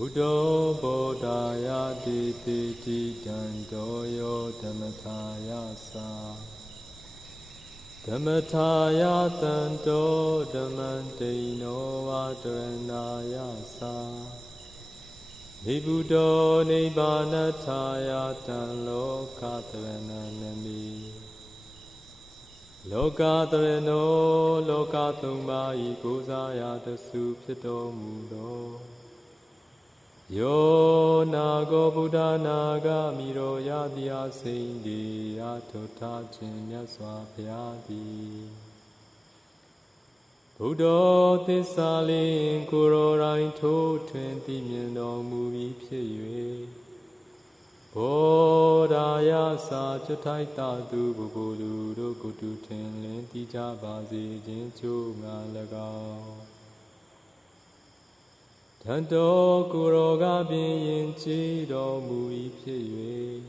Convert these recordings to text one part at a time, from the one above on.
Budo bodaya di piti dandoyo dhamataya sa dhamataya dando dhamantino vadaranaya sa Nibudo nibbanataya dan lokatarananami Lokatarano lokatumma ikosaya dasu pito mudo Yo nago Buddha naga miro yadya sindi atota chinya swapyadi Buddha tisalin kuro rain to 20 million movie pye Bodaya sa chatai tatu bubulu do kutu tenlin tija bazi jinchu ngalagao Tanto kuroga bin chi do mui pye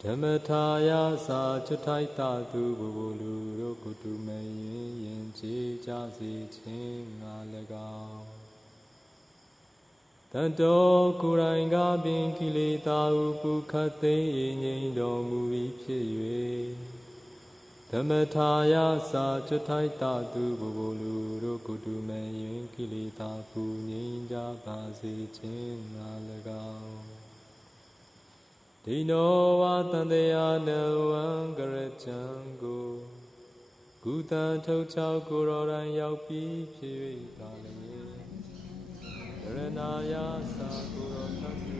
Dhamataya sa chatai tatu bubulu do kutu mayin yin chi jasi chin ngalagao Tanto kuranga bin kilita upu khate yin do mui pye Dhamataya sa chatai tatu bubulu do kutu mayin kilita pu nyin ja basi chin ngalagao Dino wa tandeya no angarachango Gutan thâu chao kuroran yau pi pye kalanye Ranaya sa kuro thatu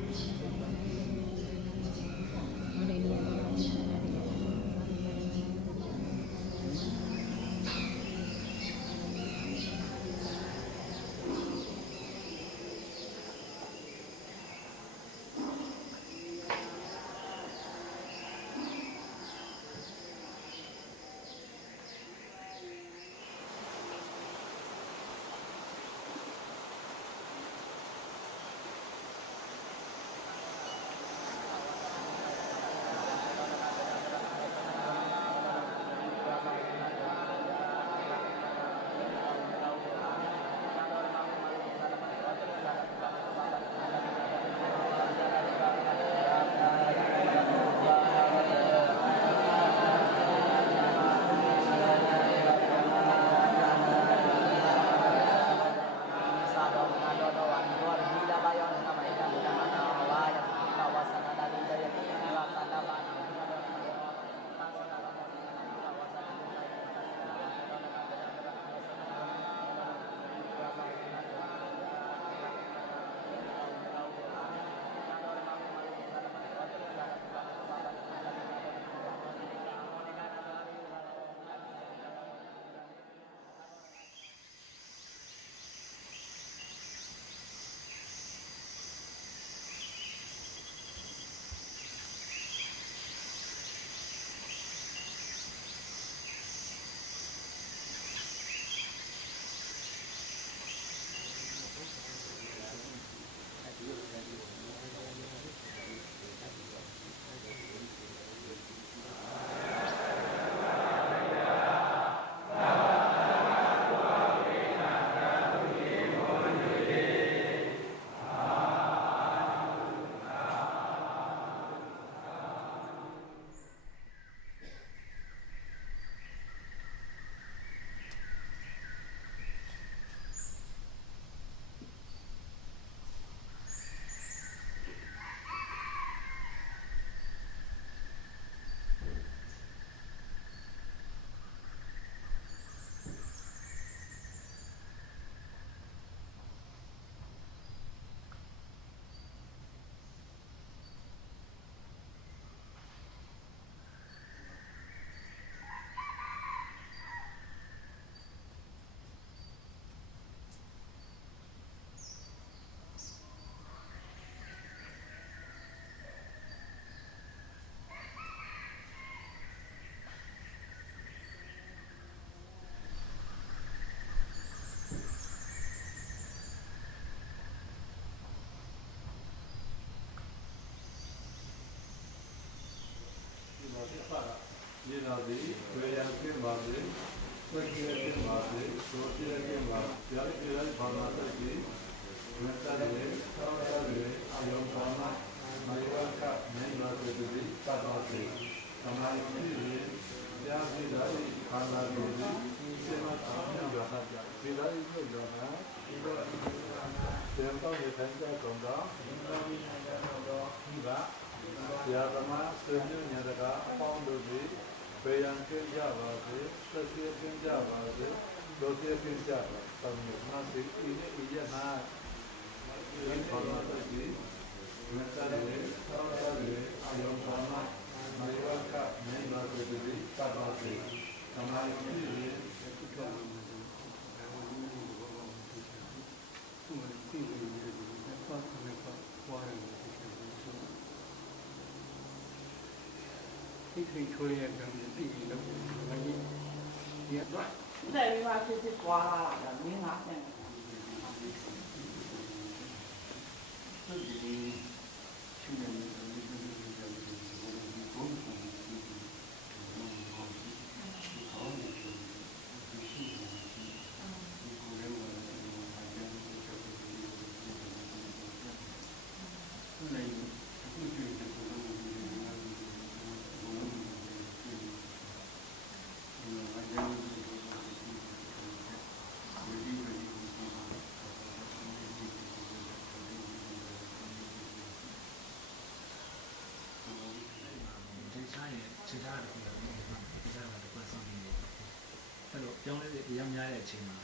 ပြောင်းလဲတဲ့အများများတဲ့အချိန်မှာ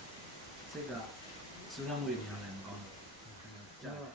စိတ်ကစူးစမ်းမှုတွေများလာတယ်မကောင်းဘူး။ကြားပါ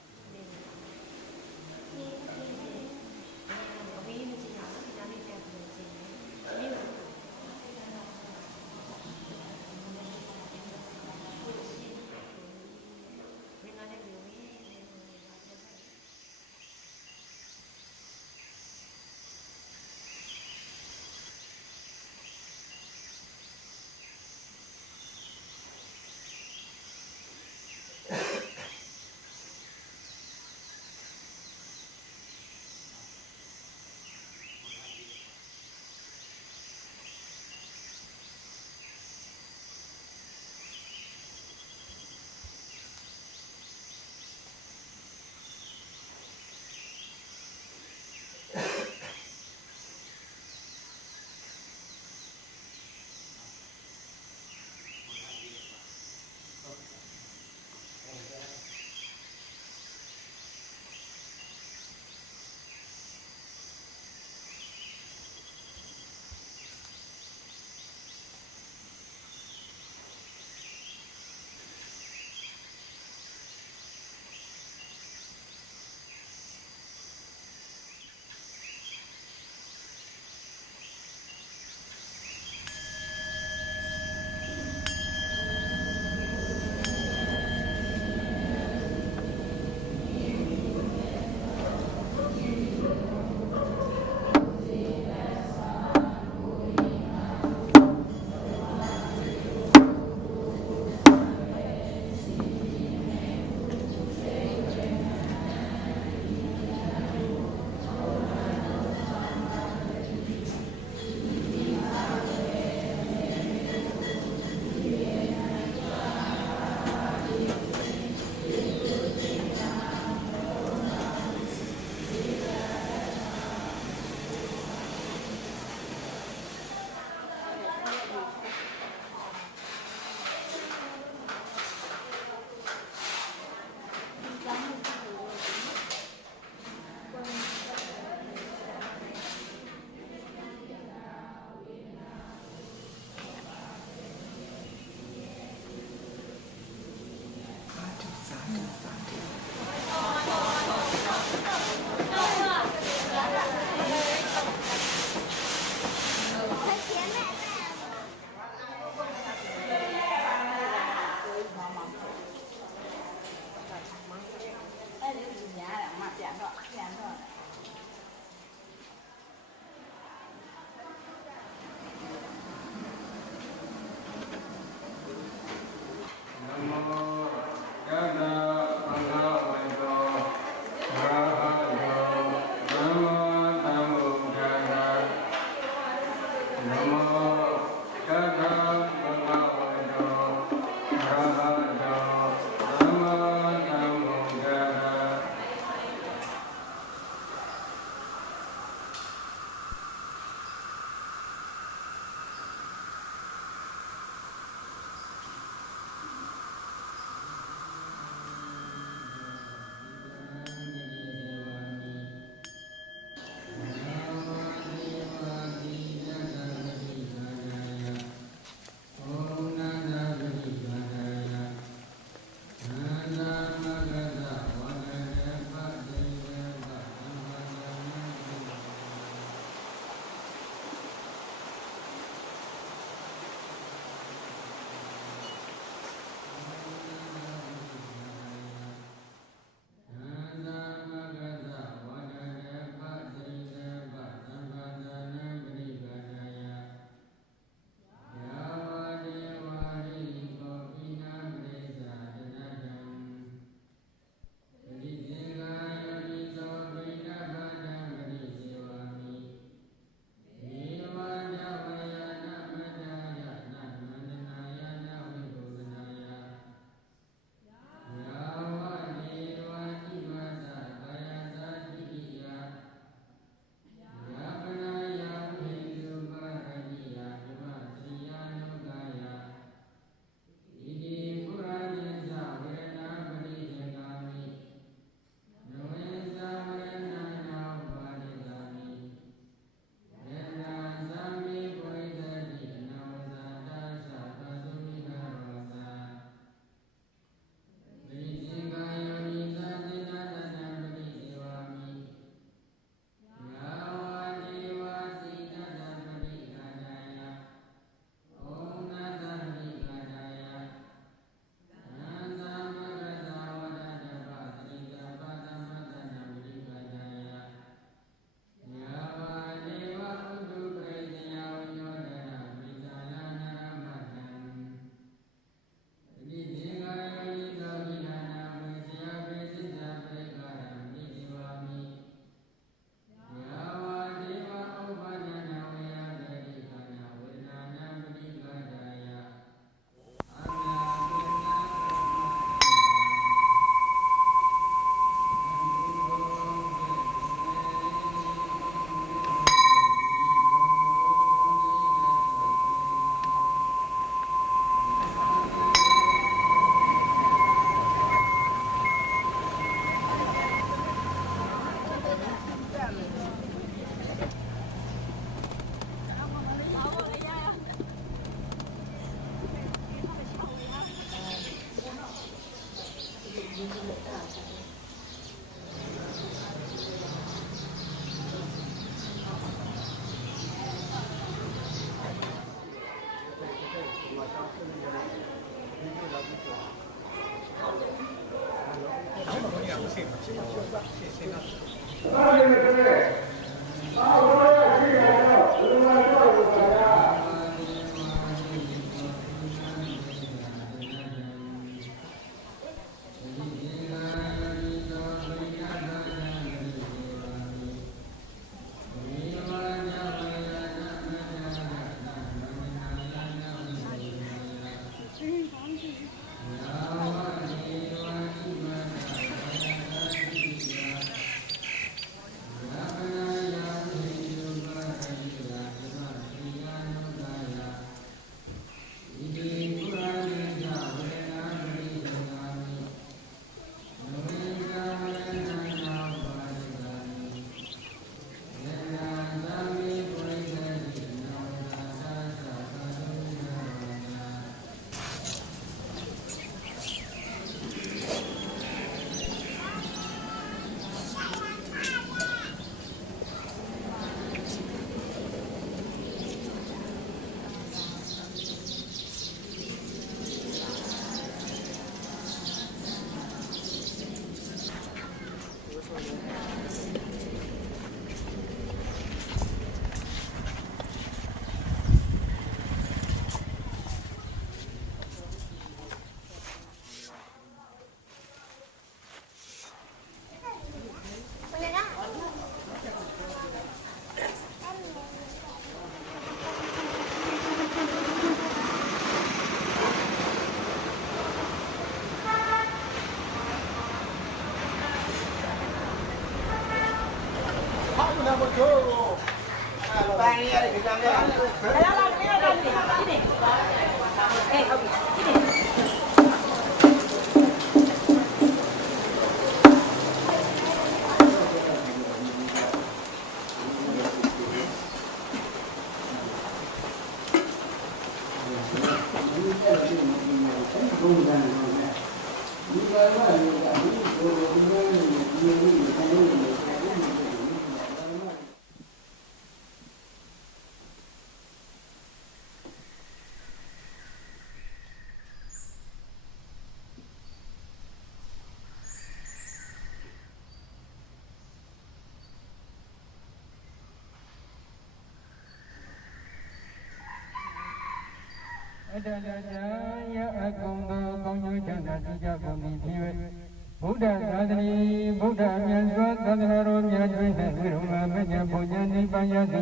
Buddha Sadri, Buddha Mianmare, Sadharo Mianmare, Viruma, Menya, Pujani, Payati,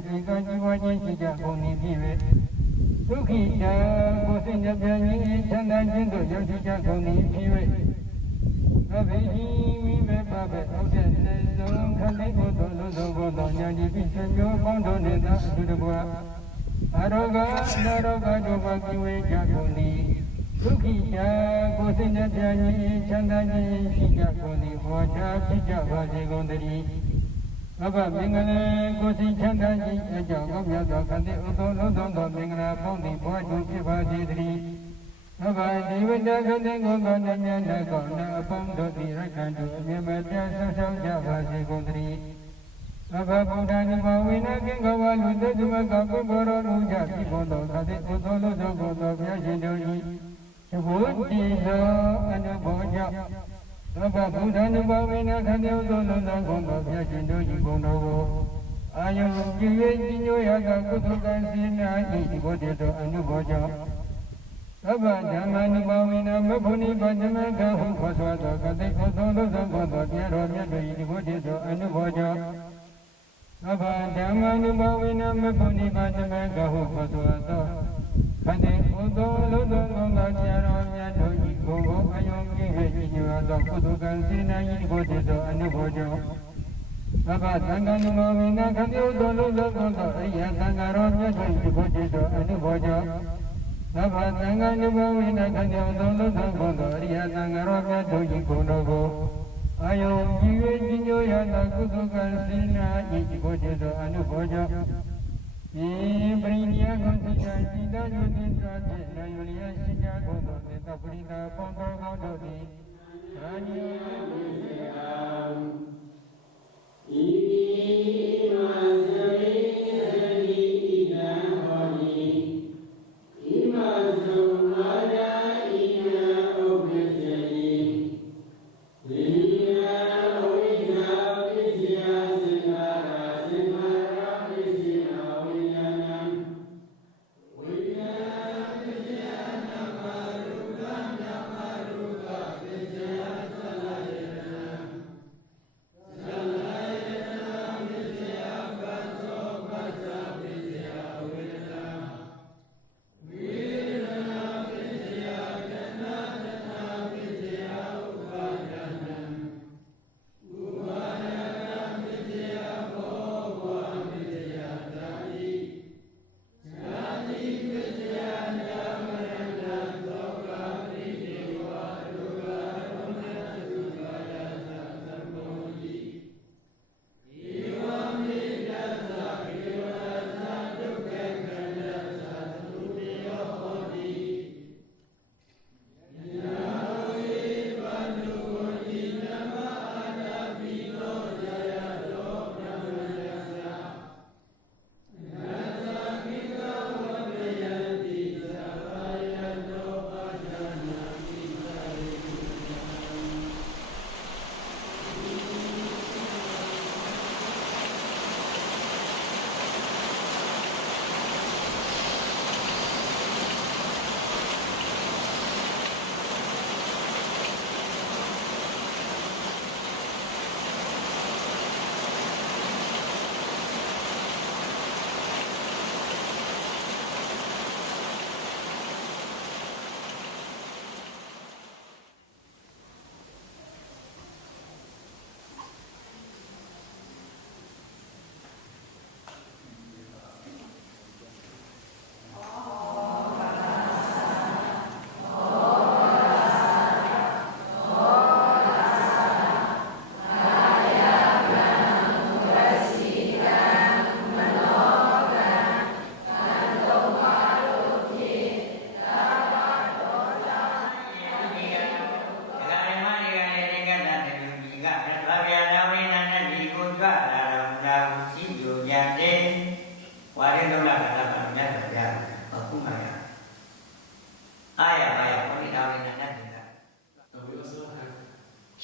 Sika, Jiwaji, Sika, Kuni, Pive, Sukita, Kosina, Piani, Chanda, Jindo, Yosika, Kuni, Pive, Avihi, Vive, Babe, Oden, Zon, Kali, Odo, Odo, Nyani, Pisanjo, Bondo, Neda, Dudua, Aroga, Naroga, Doba, Kiwe, Jakuni, Sukita, Kosina, Piani, Chanda, Sika, Kuni, Waja, Sika, Vaji, Gondari, Aba, Mingale, Kosi, Chanda, Sika, Gomya, Kandi, Odo, Mingala, Pondi, Poju, Kiva, Didri, Aba, Divida, Kandi, Gomana, Nyana, Gona, Pondo, Dirakandu, Miamatia, Sasa, Vaji, Gondari, Aba, Budani, Mawina, Kingawa, Luda, Kapu, Boro, Luja, Kibondo, Kandi, Odo, Godo, Yajindori, Buddhizo, Anaboja, Aba, Budani, Mawina, Kandi, Odo, Godo, Yajindori, Gondo, Ayo, Jiyo, Yaga, Kutukan, Sina, Ibodo, Anaboja, Aba, Jamani, Mawina, Mabuni, Bajamaka, who was what Kandi, Odo, Godo, Yaro, Ibodo, Anaboja, Aba, Jamani, Mawina, Mabuni, Bajamaka, who was what Kandi, Odo, Godo, Yaro, Yado, Ayom, Jiyo, Kutukan, Sina, Ibodo, Anaboja, Aba, Tangani, Mawina, Kandi, Odo, Godo, Yatangaro, Ibodo, Anaboja, Aba, Tangani, Mawina, Kandi, Odo, Godo, Yatangaro, Ibodo, Ayo, Jiyo, Yada, Kutukan, Sina, Ibodo, Anaboja, Ibrinia, Gonzika, Sida, Yudinsa, Yulia, Sika, Godo, Netafrika, Pondo, Godo, Rani,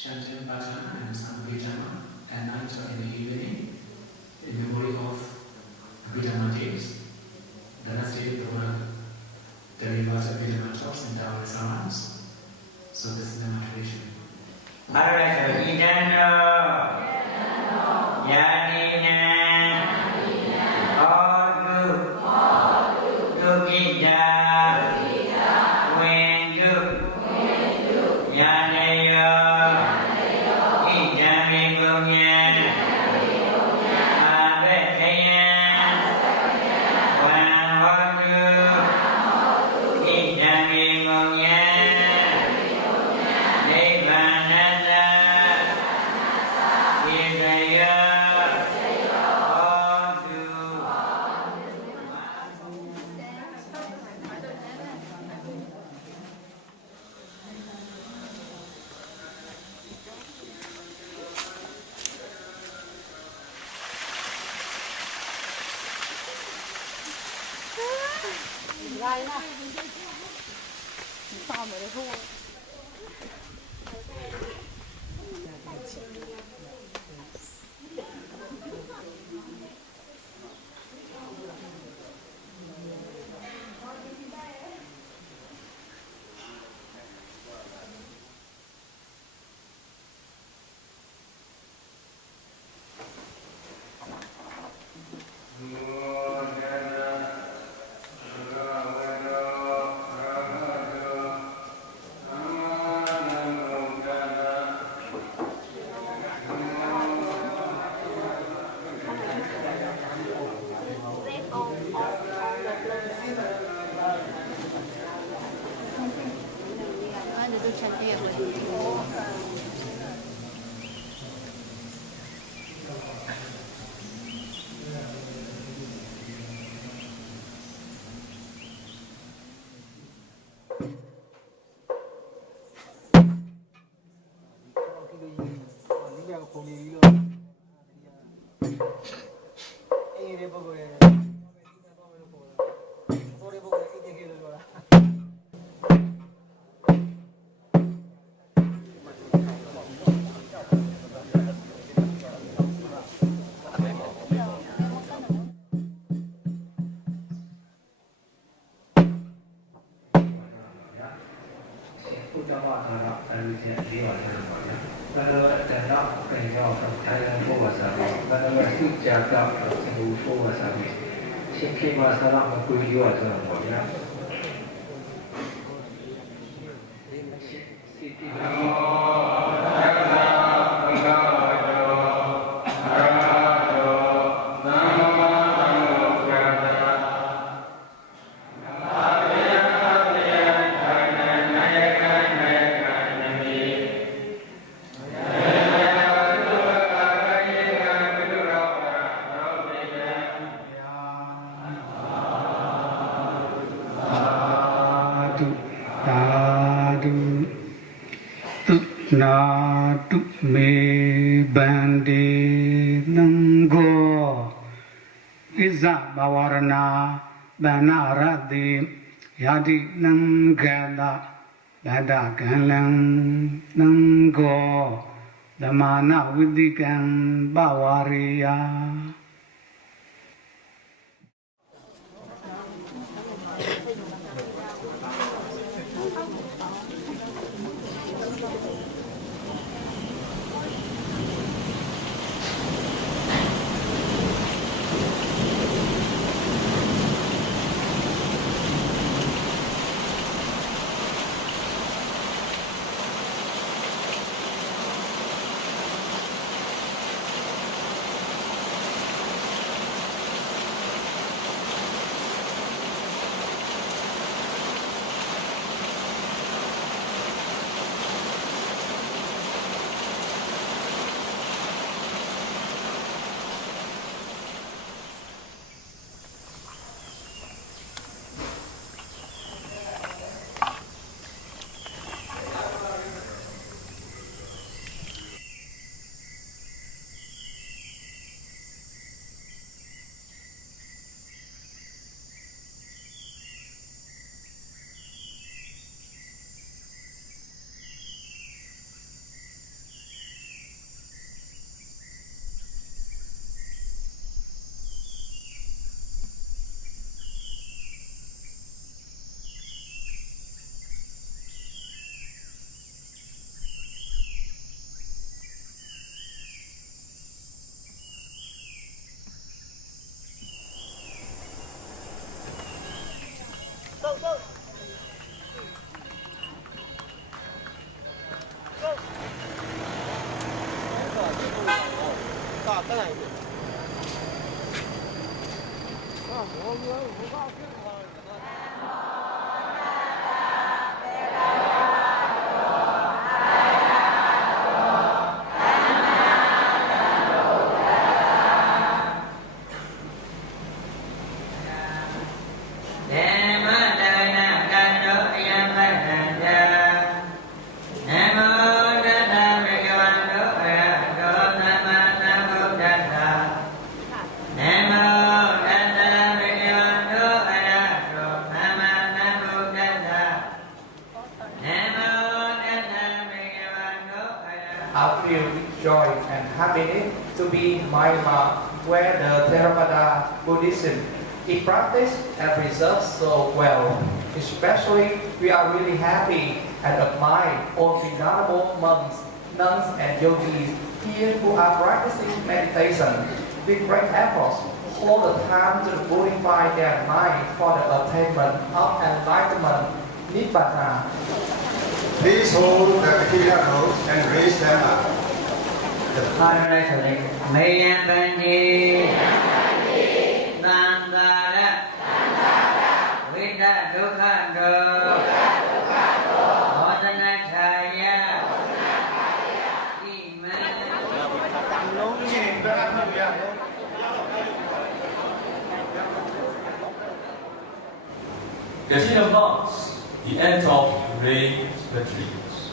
chanting bhajana and some Abhidhamma at night or in the evening in memory of Abhidhamma days. The last day the Buddha delivers Abhidhamma talks and Dharma sermons. So this is the tradition. Natu me bandi nango Iza bawarana banaradi Yadi nangala Badagalang nango Damana widikan bawariya I feel joy and happiness to be in Myanmar, where the Theravada Buddhism is practiced and preserved so well. Especially, we are really happy and admire all the venerable monks, nuns, and yogis here who are practicing meditation with great efforts all the time to purify their mind for the attainment of enlightenment, nibbana. Please hold the key handles and raise them up. The Parasolic Mayambandi Nandara Vida Dukkado Modanachaya Consider monks, the end of rain retreats.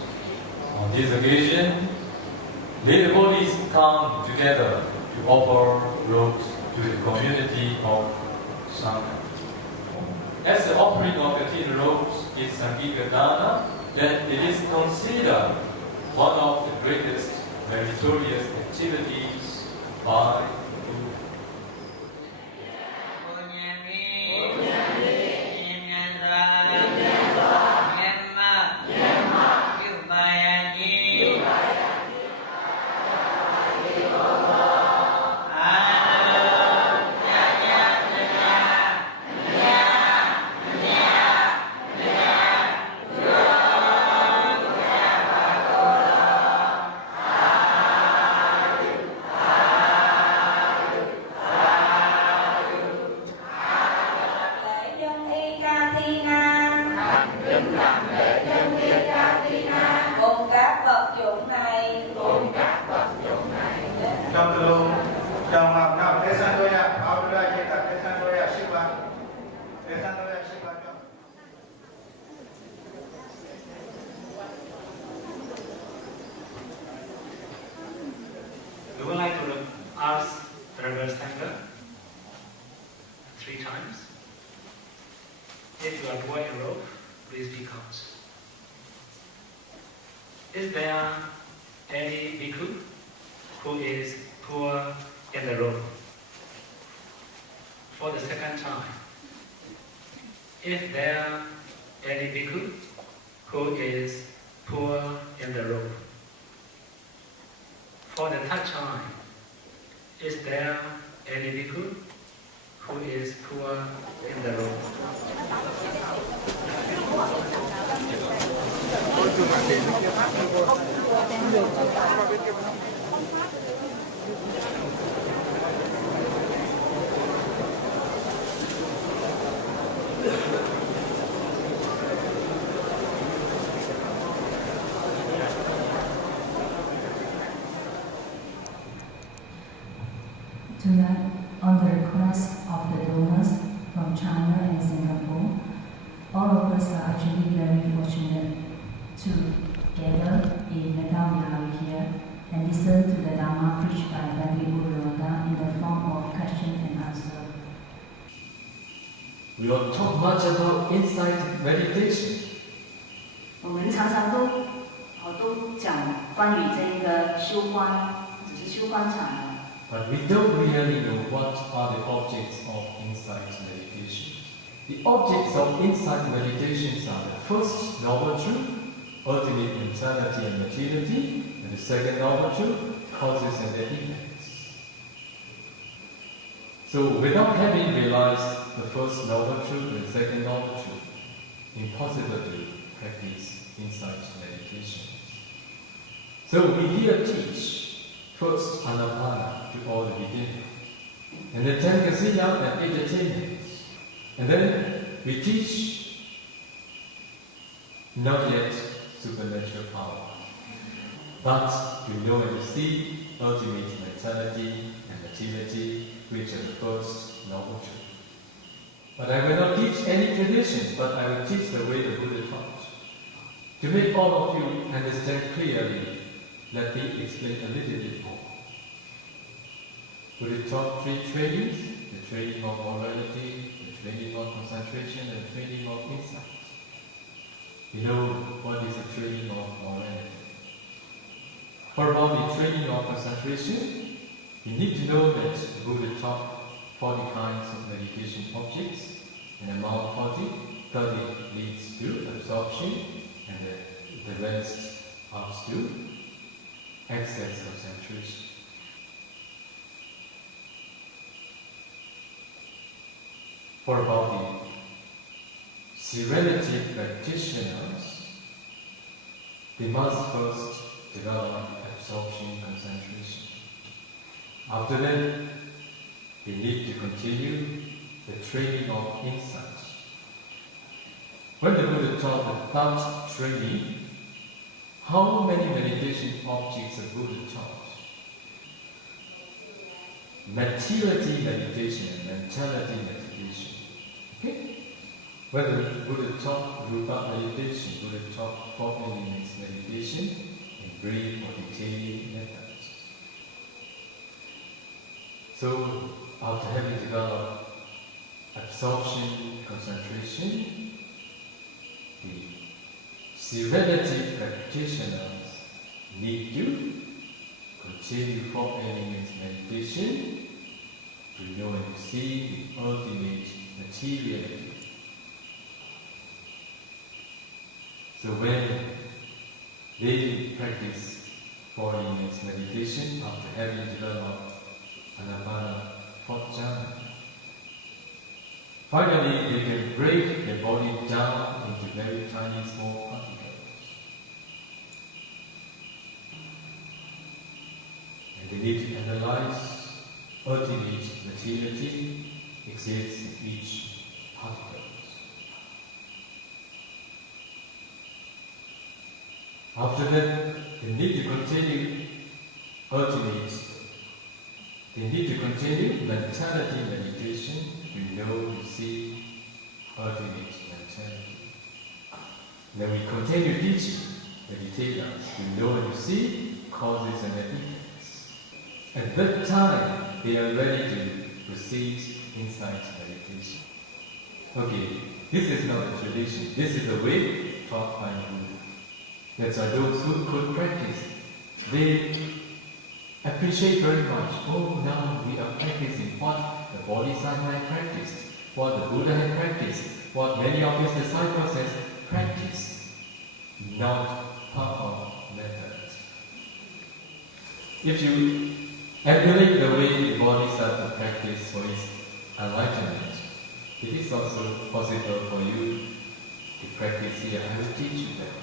On this occasion, the devotees come together to offer robes to the community of Sangha. As the offering of the 10 robes is Sangika Dana, then it is considered one of the greatest meritorious activities by We would like to ask the reverse thanker 3 times. If you are poor in rope, please be out. Is there any bhikkhu who is poor in the rope? For the second time, is there any bhikkhu who is poor in the rope? For the third time, is there any bhikkhu who is poor in the rope? Tonight, on the request of the donors from China and Singapore, all of us are actually very fortunate to gather in Mianmare here and listen to the Dharma preached by Vėliau in the form of question and answer. We don't talk much about insight meditation. 我们常常都讲关于这个修观，只是修观禅。 But we don't really know what are the objects of insight meditation. The objects of insight meditations are the first noble truth, ultimate neutrality and materiality, and the second noble truth, causes and their effects. So without having realized the first noble truth and the second noble truth, impossible to practice insight meditation. So we here teach first anapana. to all the beginners. And then 10 casino and entertainment. And then we teach not yet supernatural power, but to know and to see ultimate mentality and materiality, which are the first noble truth. But I will not teach any tradition, but I will teach the way the Buddha taught. To make all of you understand clearly, let me explain a little bit more. Buddha taught 3 trainings: the training of morality, the training of concentration, and the training of insight. You know what is the training of morality? For about the training of concentration, you need to know that the Buddha taught 40 kinds of meditation objects, and among 30 leads to absorption, and the rest ups to excess concentration. For about the serenity practitioners, they must first develop absorption concentration. After that, they need to continue the training of insight. When the Buddha taught the thought training, how many meditation objects the Buddha taught? Materiality meditation and mentality meditation. Okay? When the Buddha taught Rupa meditation, Buddha taught 4 elements meditation in brief or detailed methods. So, after having developed absorption, concentration, the serenity practitioners need to continue 4 elements meditation to know and to see the ultimate materiality. So when they practice 4 elements meditation after having developed anapana-jhana, finally they can break their body down into very tiny small particles. And they need to analyze ultimate materiality exists in each particle. After that, they need to continue mentality meditation to know, to see ultimate mentality. Then we continue teaching meditators to know and to see causes and effects. At that time, they are ready to proceed insight meditation. Okay, this is not a tradition. This is the way taught by Buddha. That's why those who could practice, they appreciate very much. Oh, now we are practicing what the Bodhisattva practiced, what the Buddha had practiced, what many of his disciples have practiced, not Pa Auk method. If you emulate the way the Bodhisattva practiced for his enlightenment, it is also possible for you to practice here. I will teach you that.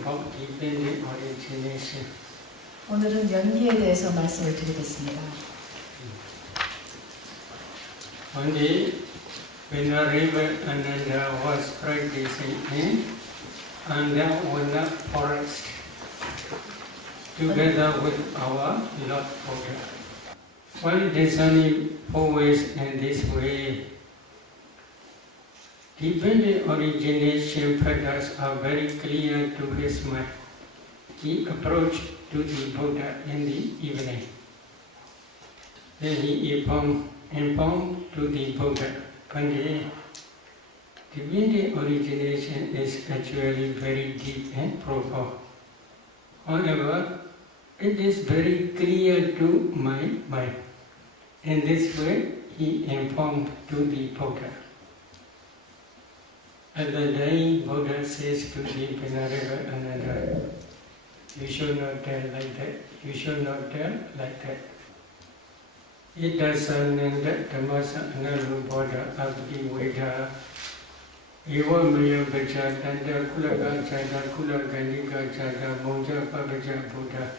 about dependent origination. 오늘은 연기에 대해서 말씀을 드리겠습니다. One day, when a river Ananda was practicing in Underwater forest, together with our Lord Buddha. While discerning always in this way, dependent origination patterns are very clear to his mind. He approached to the Buddha in the evening. Then he informed to the Buddha, Pandit, dependent origination is actually very deep and profound. However, it is very clear to my mind. In this way, he informed to the Buddha. At the day, Buddha says to the Venerable Ananda, you should not tell like that, you should not tell like that. It doesn't mean that Dhammasa Analuboda Abdi Veda Ewa Maya Baja Tanda Kulaga Jada Kulaganika Jada Moja Pabaja Buddha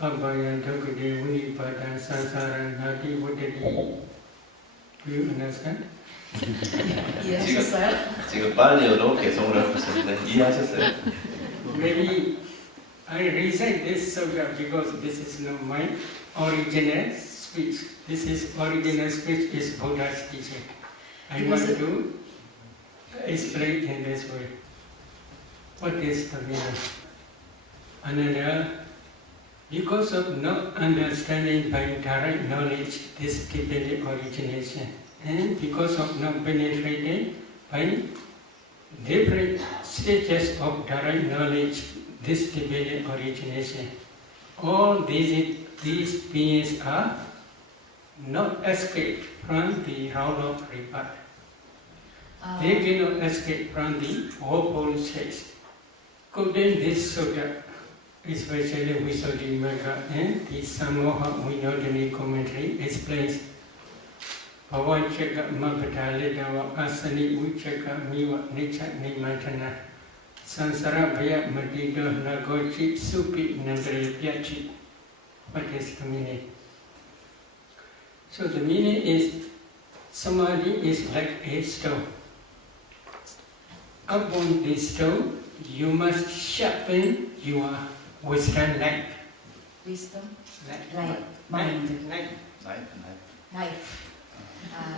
Abhaya Dogade Unipada Sansara Nadi Vodadi. Do you understand? 이해하셨어요? 지금 빨리어로 개성을 하셨는데 이해하셨어요? Maybe I recite this sutta because this is not my original speech. This is original speech is Buddha's teaching. I want to explain in this way. What is the meaning? Another, because of not understanding by direct knowledge this dependent origination, and because of not penetrating by different stages of direct knowledge this dependent origination, all these beings are not escape from the round of rebirth. They cannot escape from the awful stage. Quoting this sutta, especially Visuddhimagga and the Samoha Vinodani commentary explains Bhavachaka Mapatalidawa Asani Uchaka Miwa Nicha Nimantana Sansara Bhaya Madida Nagochi Supi Nandre Pyachi. What is the meaning? So the meaning is Samadhi is like a stone. Upon this stone, you must sharpen your wisdom light. Wisdom? Light. Mind. Light. Life.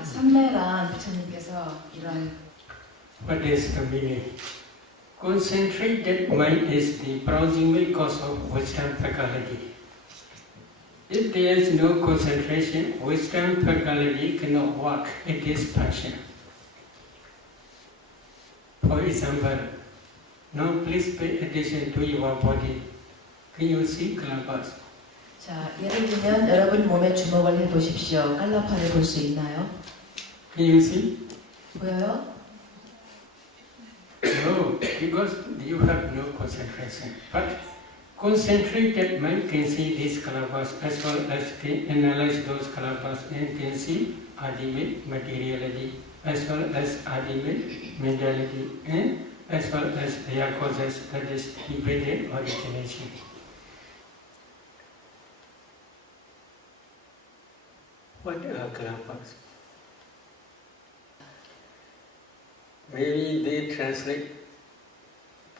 삼매란 부처님께서 이런 What is the meaning? Concentrated mind is the proximate cause of wisdom faculty. If there is no concentration, wisdom faculty cannot work. It is passion. For example, now please pay attention to your body. Can you see calabas? 자, 예를 들면 여러분 몸에 주목을 해보십시오. 깔라파를 볼 수 있나요? Can you see? 보여요? No, because you have no concentration. But concentrated mind can see these calabas as well as can analyze those calabas and can see ultimate materiality as well as ultimate mentality and as well as their causes, that is dependent origination. What are calabas? Maybe they translate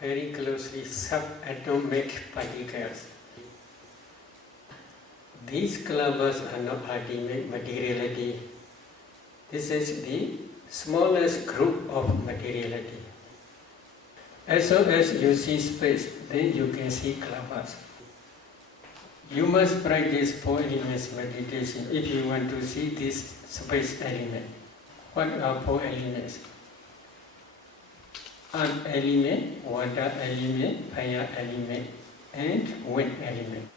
very closely subatomic particles. These calabas are not ultimate materiality. This is the smallest group of materiality. As soon as you see space, then you can see calabas. You must practice 4 elements meditation if you want to see this space element. What are 4 elements? Earth element, water element, fire element, and wind element.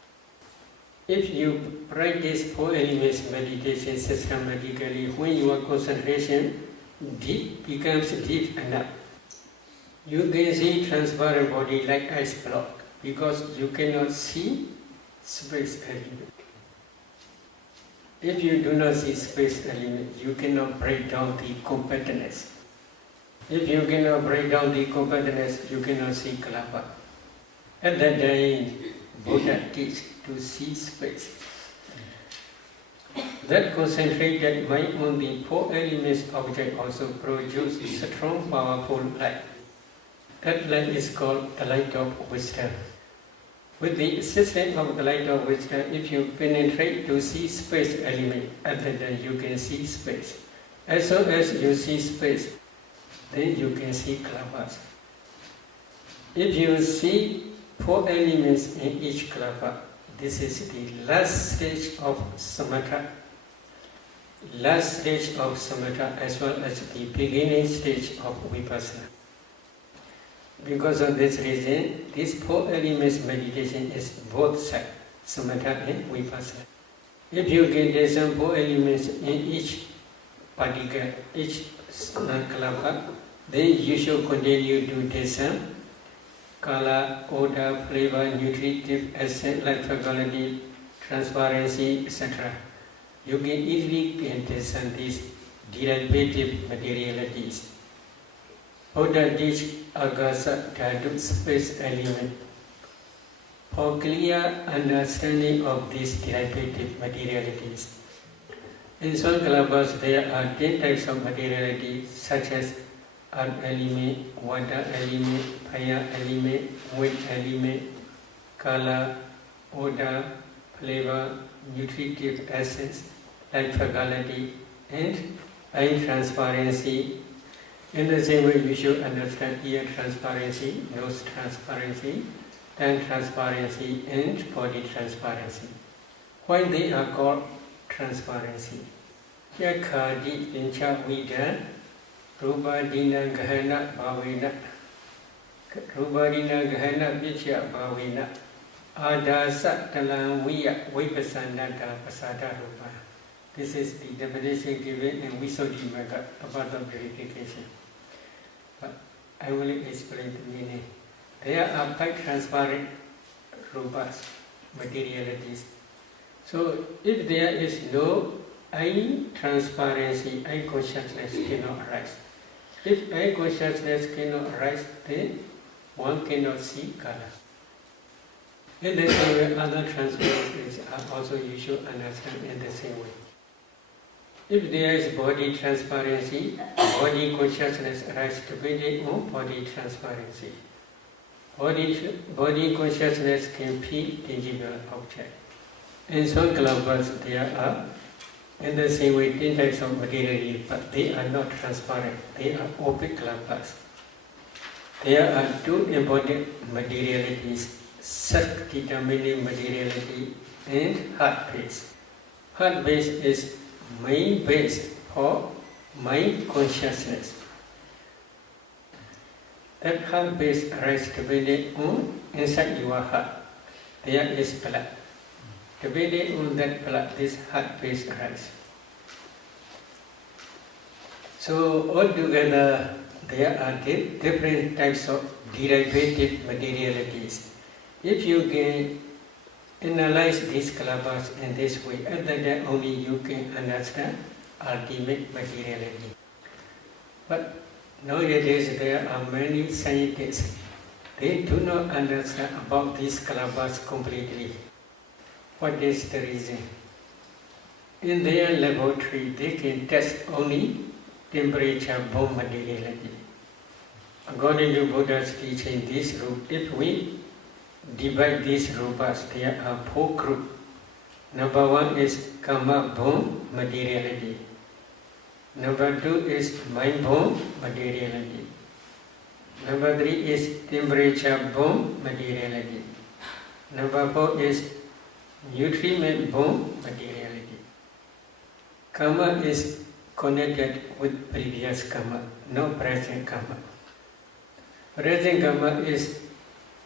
If you practice 4 elements meditation systematically, when your concentration becomes deep enough, you can see transparent body like ice block because you cannot see space element. If you do not see space element, you cannot break down the compactness. If you cannot break down the compactness, you cannot see kalapa. At that time, Buddha teach to see space. That concentrated mind on the four elements object also produces strong, powerful light. That light is called the light of wisdom. With the assistance of the light of wisdom, if you penetrate to see space element, at that time you can see space. As soon as you see space, then you can see kalabas. If you see four elements in each kalapa, this is the last stage of samatha. Last stage of samatha as well as the beginning stage of vipassana. Because of this reason, this four elements meditation is both sides, samatha and vipassana. If you get the some four elements in each particle, each kalapa, then you should continue to discern color, odor, flavor, nutritive, acid, light quality, transparency, etc. You can easily discern these derivative materialities. Buddha teach agasa dhatu space element. For clear understanding of these derivative materialities. In some kalapas there are 10 types of materiality such as earth element, water element, fire element, wind element, color, odor, flavor, nutritive essence, light quality, and eye transparency. In the same way, you should understand ear transparency, nose transparency, tongue transparency, and body transparency. Why they are called transparency? Yakhadi pincha vida, rupa dina gahana bhavena, rupa dina gahana picha bhavena, adasa talang viya vipasanata pasada rupa. This is the definition given in Visuddhi method about the purification. But I will explain the meaning. There are 5 transparent rupas, materialities. So if there is no eye transparency, eye consciousness cannot arise. If eye consciousness cannot arise, then one cannot see color. In the same way, other transparencies are also you should understand in the same way. If there is body transparency, body consciousness arises depending on body transparency. Body consciousness can feel tangible object. In some kalapas there are, in the same way, 10 types of materiality, but they are not transparent. They are opaque kalapas. There are 2 important materialities, self-determining materiality and heart base. Heart base is mind base for mind consciousness. That heart base arises depending on inside your heart. There is blood. Depending on that blood, this heart base arises. So altogether, there are different types of derivative materialities. If you can analyze these kalapas in this way, at that time only you can understand ultimate materiality. But nowadays there are many scientists, they do not understand about these kalapas completely. What is the reason? In their laboratory they can test only temperature bomb materiality. According to Buddha's teaching, this group, if we divide these rupas, there are 4 groups. Number 1 is karma born materiality. Number 2 is mind born materiality. Number 3 is temperature born materiality. Number 4 is nutriment born materiality. Karma is connected with previous karma, no present karma. Present karma is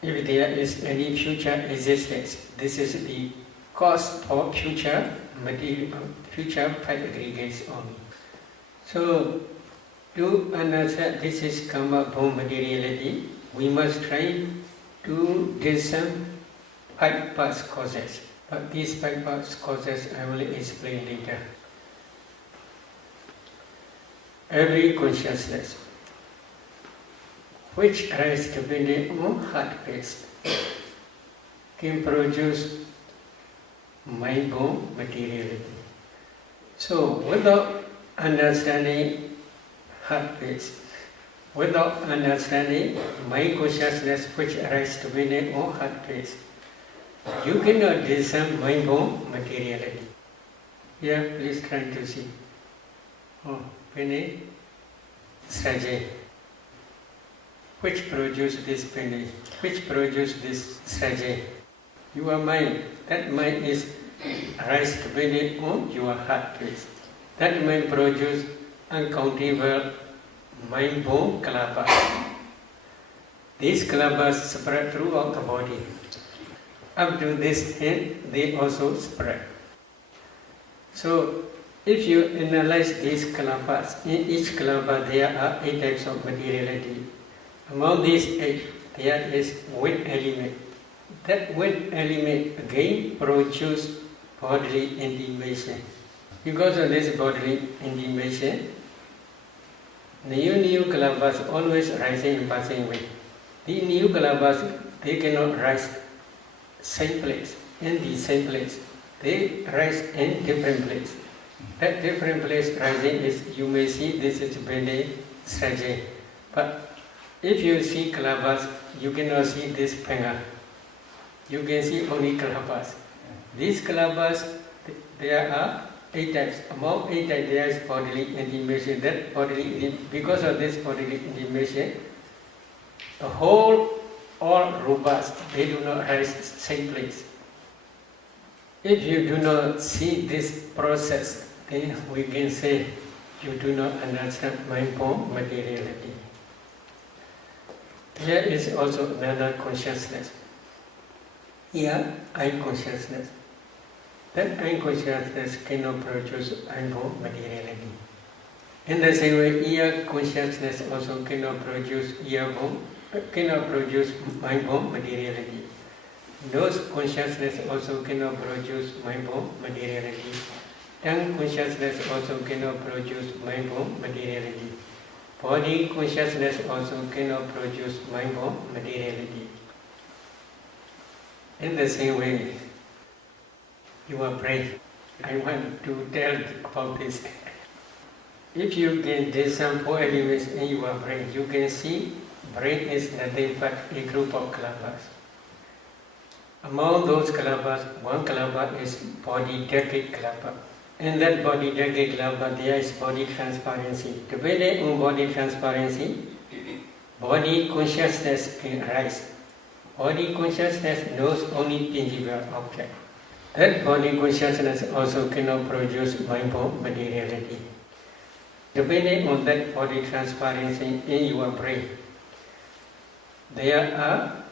if there is any future existence. This is the cause for future material, future part aggregates only. So, to understand this is karma born materiality, we must try to discern 5 past causes. But these 5 past causes I will explain later. Every consciousness which arises depending on heart base. can produce mind-born materiality. So without understanding heart base, without understanding mind consciousness which arises to be on heart base, you cannot discern mind-born materiality. Here, please try to see. Oh, penny, sraje. Which produce this penny? Which produce this sraje? Your mind. That mind is rise to be on your heart base. That mind produce uncountable mind-born kalabas. These kalabas spread throughout the body. Up to this end, they also spread. So, if you analyze these kalabas, in each kalaba there are 8 types of materiality. Among these 8, there is wind element. That wind element again produces bodily intimation. Because of this bodily intimation, new kalabas always rising and passing away. The new kalabas, they cannot rise same place, in the same place. They rise in different place. That different place rising is, you may see this is Bene Sraje. But if you see kalabas, you cannot see this penga. You can see only kalabas. These kalabas, there are 8 types. Among 8 types, there is bodily intimation. That bodily, because of this bodily intimation, the whole, all rupas, they do not rise same place. If you do not see this process, then we can say you do not understand mind-born materiality. There is also another consciousness. Here, I consciousness. That I consciousness cannot produce mind-born materiality. In the same way, ear consciousness also cannot produce mind-born materiality. Nose consciousness also cannot produce mind-born materiality. Tongue consciousness also cannot produce mind-born materiality. Body consciousness also cannot produce mind-born materiality. In the same way, your brain, I want to tell about this. If you can discern 4 elements in your brain, you can see brain is nothing but a group of kalabas. Among those kalabas, one kalaba is body decade kalaba. In that body decade kalaba, there is body transparency. Depending on body transparency, body consciousness can arise. Body consciousness knows only tangible object. That body consciousness also cannot produce mind-born materiality. Depending on that body transparency in your brain, there are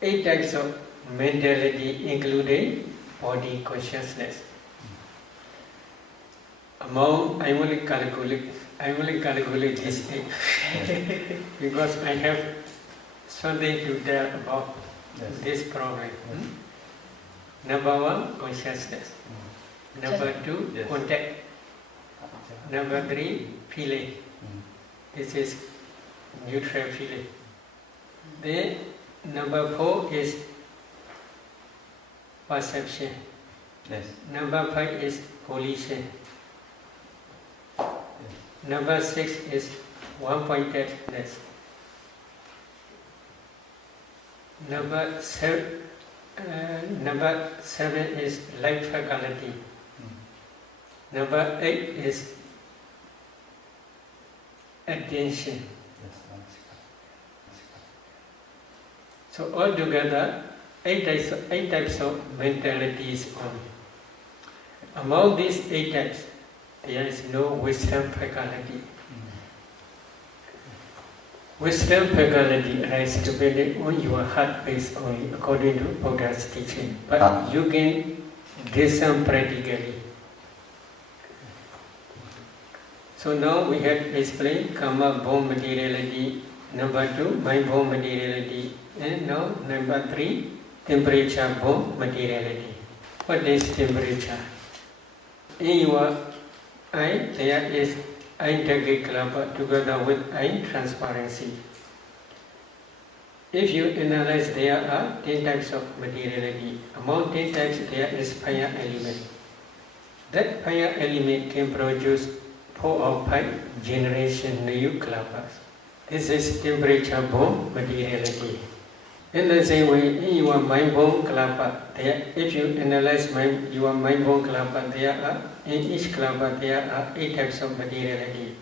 8 types of mentality, including body consciousness. Among, I will calculate this 8 because I have something to tell about this problem. Number 1, consciousness. Number 2, contact. Number 3, feeling. This is neutral feeling. Then number 4 is perception. Yes. Number 5 is volition. Yes. Number 6 is one-pointedness. Number 7 is life faculty. Number 8 is attention. So altogether, 8 types of mentalities only. Among these 8 types, there is no wisdom faculty. Wisdom faculty is dependent on your heart base only, according to Buddha's teaching. But you can discern practically. So now we have explained karma-born materiality. Number 2, mind-born materiality. And now number 3, temperature-born materiality. What is temperature? In your eye, there is eye decade kalaba together with eye transparency. If you analyze, there are 10 types of materiality. Among 10 types, there is fire element. That fire element can produce 4 or 5 generation new clappers. This is temperature-borne materiality. In the same way, in your mind-borne clapper, if you analyze your mind-borne clapper, in each clapper there are 8 types of materiality.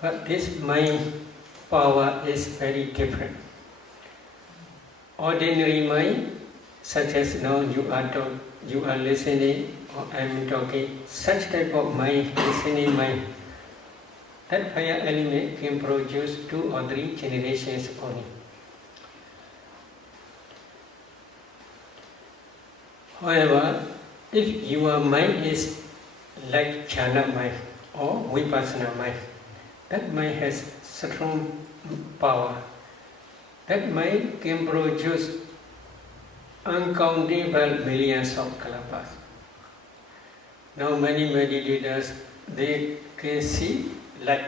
But this mind power is very different. Ordinary mind, such as now you are listening or I am talking, such type of mind, listening mind, that fire element can produce 2 or 3 generations only. However, if your mind is like jhana mind or vipassana mind, that mind has strong power. That mind can produce uncountable millions of kalpas. Now many meditators, they can see light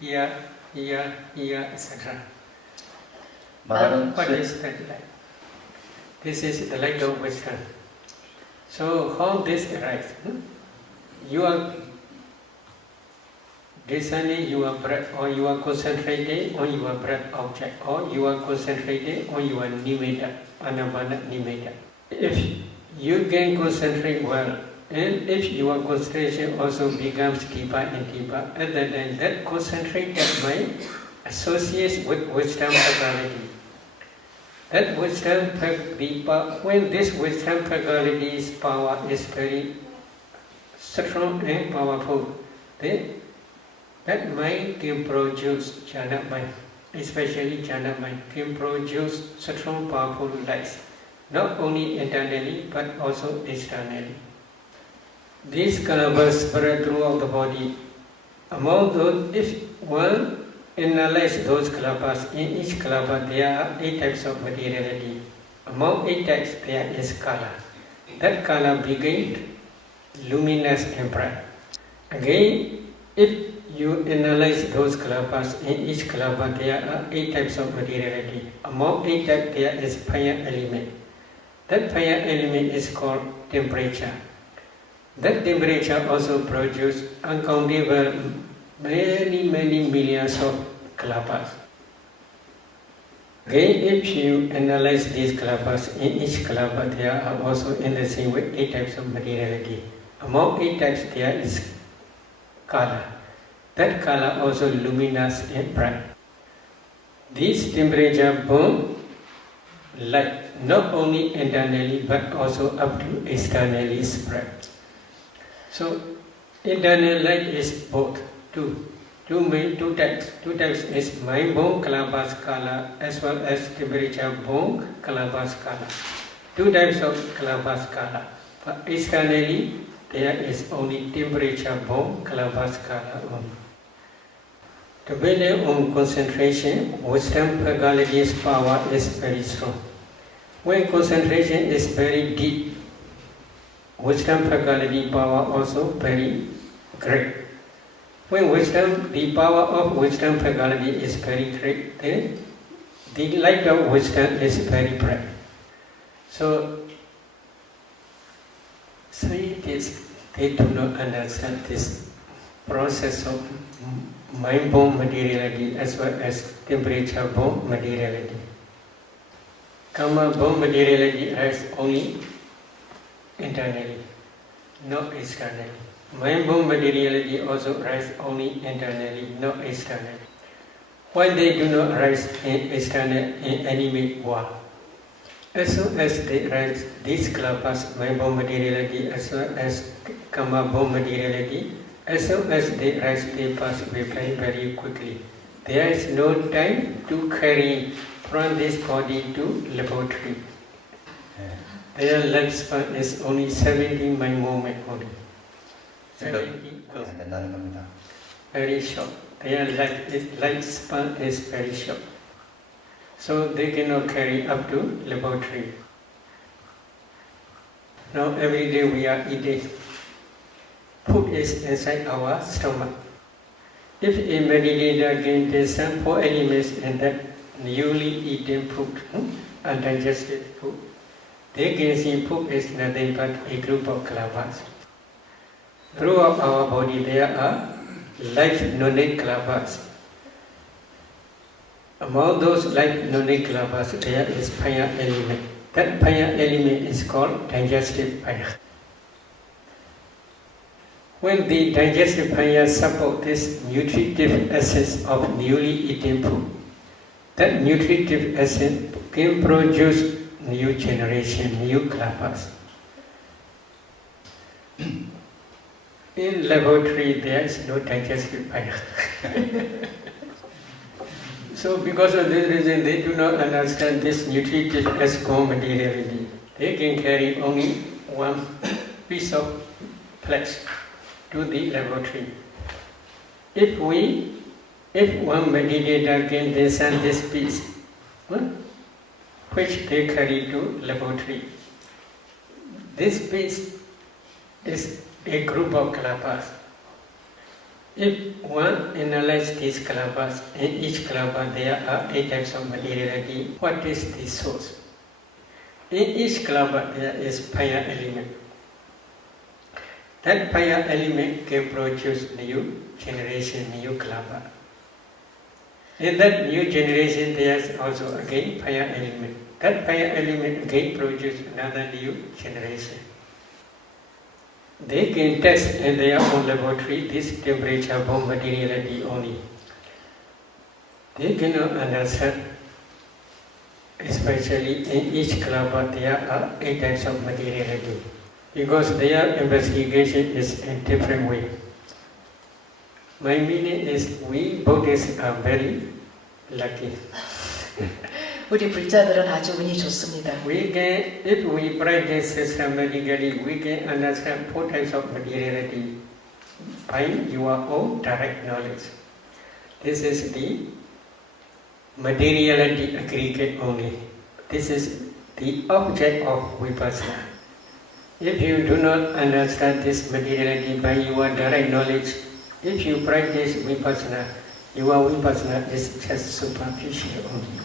here, etc. What is that light? This is the light of wisdom. So how this arises? You are discerning your breath, or you are concentrating on your breath object, or you are concentrating on your nimitta, anapana nimitta. If you can concentrate well, and if your concentration also becomes deeper and deeper, at that time that concentrated mind associates with wisdom faculty. That wisdom faculty, when this wisdom faculty's power is very strong and powerful, then that mind can produce jhana mind, especially jhana mind, can produce strong powerful lights, not only internally but also externally. These kalpas spread throughout the body. Among those, if one analyzes those kalpas, in each kalpa there are 8 types of materiality. Among 8 types there is kala. That kala begins luminous and bright. Again, if you analyze those kalpas, in each kalpa there are 8 types of materiality. Among 8 types there is fire element. That fire element is called temperature. That temperature also produces uncountable many millions of kalpas. Again, if you analyze these kalpas, in each kalpa there are also in the same way 8 types of materiality. Among 8 types there is kala. That kala also luminous and bright. This temperature burn light not only internally but also up to externally spread. So internal light is both two types. 2 types is mind-borne kalapas kala as well as temperature-borne kalapas kala. 2 types of kalapas kala. But externally there is only temperature-borne kalapas kala only. Depending on concentration, wisdom faculty's power is very strong. When concentration is very deep, wisdom faculty power also very great. When the power of wisdom faculty is very great, then the light of wisdom is very bright. So scientists, they do not understand this process of mind-borne materiality as well as temperature-borne materiality. Karma-borne materiality is only internally, not externally. Mind-borne materiality also arises only internally, not externally. Why they do not arise in external in animate world? As soon as they arise, these kalpas, mind-borne materiality as well as karma-borne materiality, as soon as they arise, they pass away very quickly. There is no time to carry from this body to laboratory. Their lifespan is only 70 moment only. 70. Very short. Their lifespan is very short. So they cannot carry up to laboratory. Now every day we are eating. Food is inside our stomach. If a meditator can discern 4 elements in that newly eaten food, undigested food, they can see food is nothing but a group of kalabas. Throughout our body there are life-knowing kalabas. Among those life-knowing kalabas there is fire element. That fire element is called digestive fire. When the digestive fire supports this nutritive essence of newly eaten food, that nutritive essence can produce new generation, new kalabas. In laboratory there is no digestive fire. So because of this reason they do not understand this nutritive as materiality. They can carry only one piece of flesh to the laboratory. If one meditator can discern this piece, which they carry to laboratory, this piece is a group of kalabas. If one analyzes these kalabas, in each kalaba there are 8 types of materiality. What is the source? In each kalaba there is fire element. That fire element can produce new generation, new kalaba. In that new generation there is also again fire element. That fire element again produces another new generation. They can test in their own laboratory this temperature bomb materiality only. They cannot understand, especially in each kalaba there are 8 types of materiality, because their investigation is in different way. My meaning is we Buddhists are very lucky. 우리 불자들은 아주 운이 좋습니다. We can, if we practice systematically, we can understand 4 types of materiality by your own direct knowledge. This is the materiality aggregate only. This is the object of vipassana. If you do not understand this materiality by your direct knowledge, if you practice vipassana, your vipassana is just superficial only.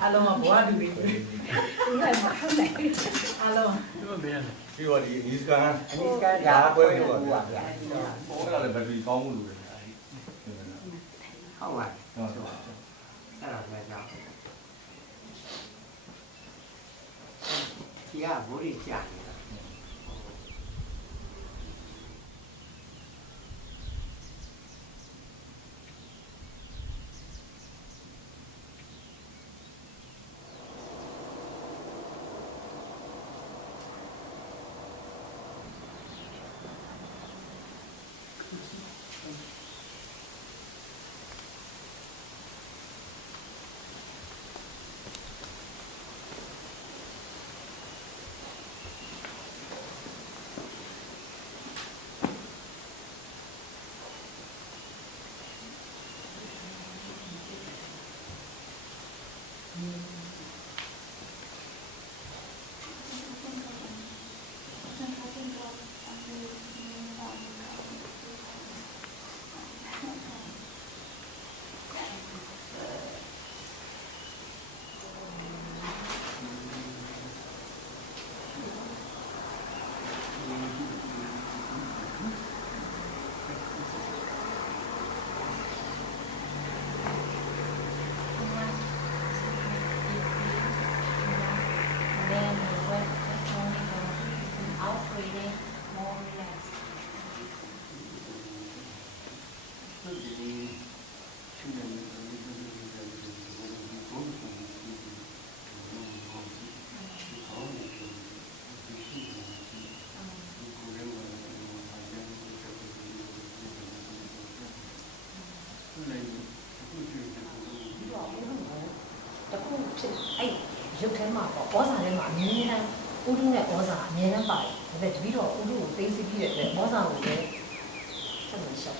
Alo bố đi bị người mà không này alo cái gọi là Niska Dạ quên rồi Cái là bởi vì có một người không à? Đó là người nào? Chị à, bố đi chả. feeling more relaxed. Dục thế mà có ra đấy mà miếng này, u đu này có ra miếng này phải, vậy thì đó u đu tây xí kia đấy có ra rồi đấy, chắc là sao?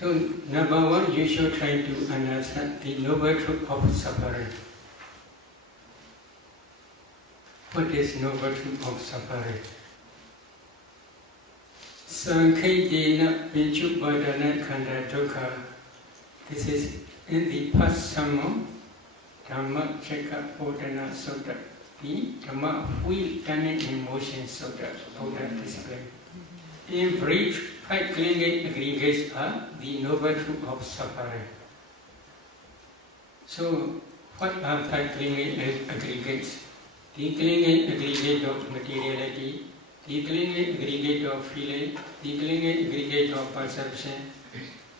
So, number one, you should try to understand the noble truth of suffering. What is noble truth of suffering? Sankhaidena Vichubhadana Khanda Dukkha. This is in the past sermon, Dhamma Chekka Bodhana Sutta, the Dhamma Wheel Turning in Motion Sutta, Buddha display. In brief, 5 clinging aggregates are the noble truth of suffering. So, what are 5 clinging aggregates? The clinging aggregate of materiality, the clinging aggregate of feeling, the clinging aggregate of perception,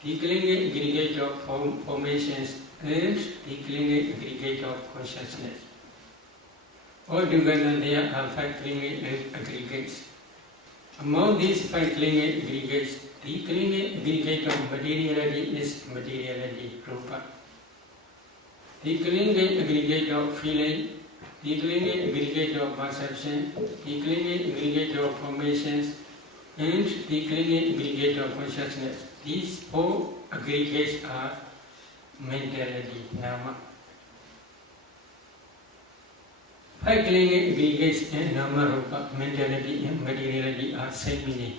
the clinging aggregate of formations, and the clinging aggregate of consciousness. Altogether, there are 5 clinging aggregates. Among these 5 clinging aggregates, the clinging aggregate of materiality is materiality, rūpa. The clinging aggregate of feeling, the clinging aggregate of perception, the clinging aggregate of formations, and the clinging aggregate of consciousness. These 4 aggregates are mentality, nama. 5 clinging aggregates and nama-rūpa, mentality and materiality are same meaning.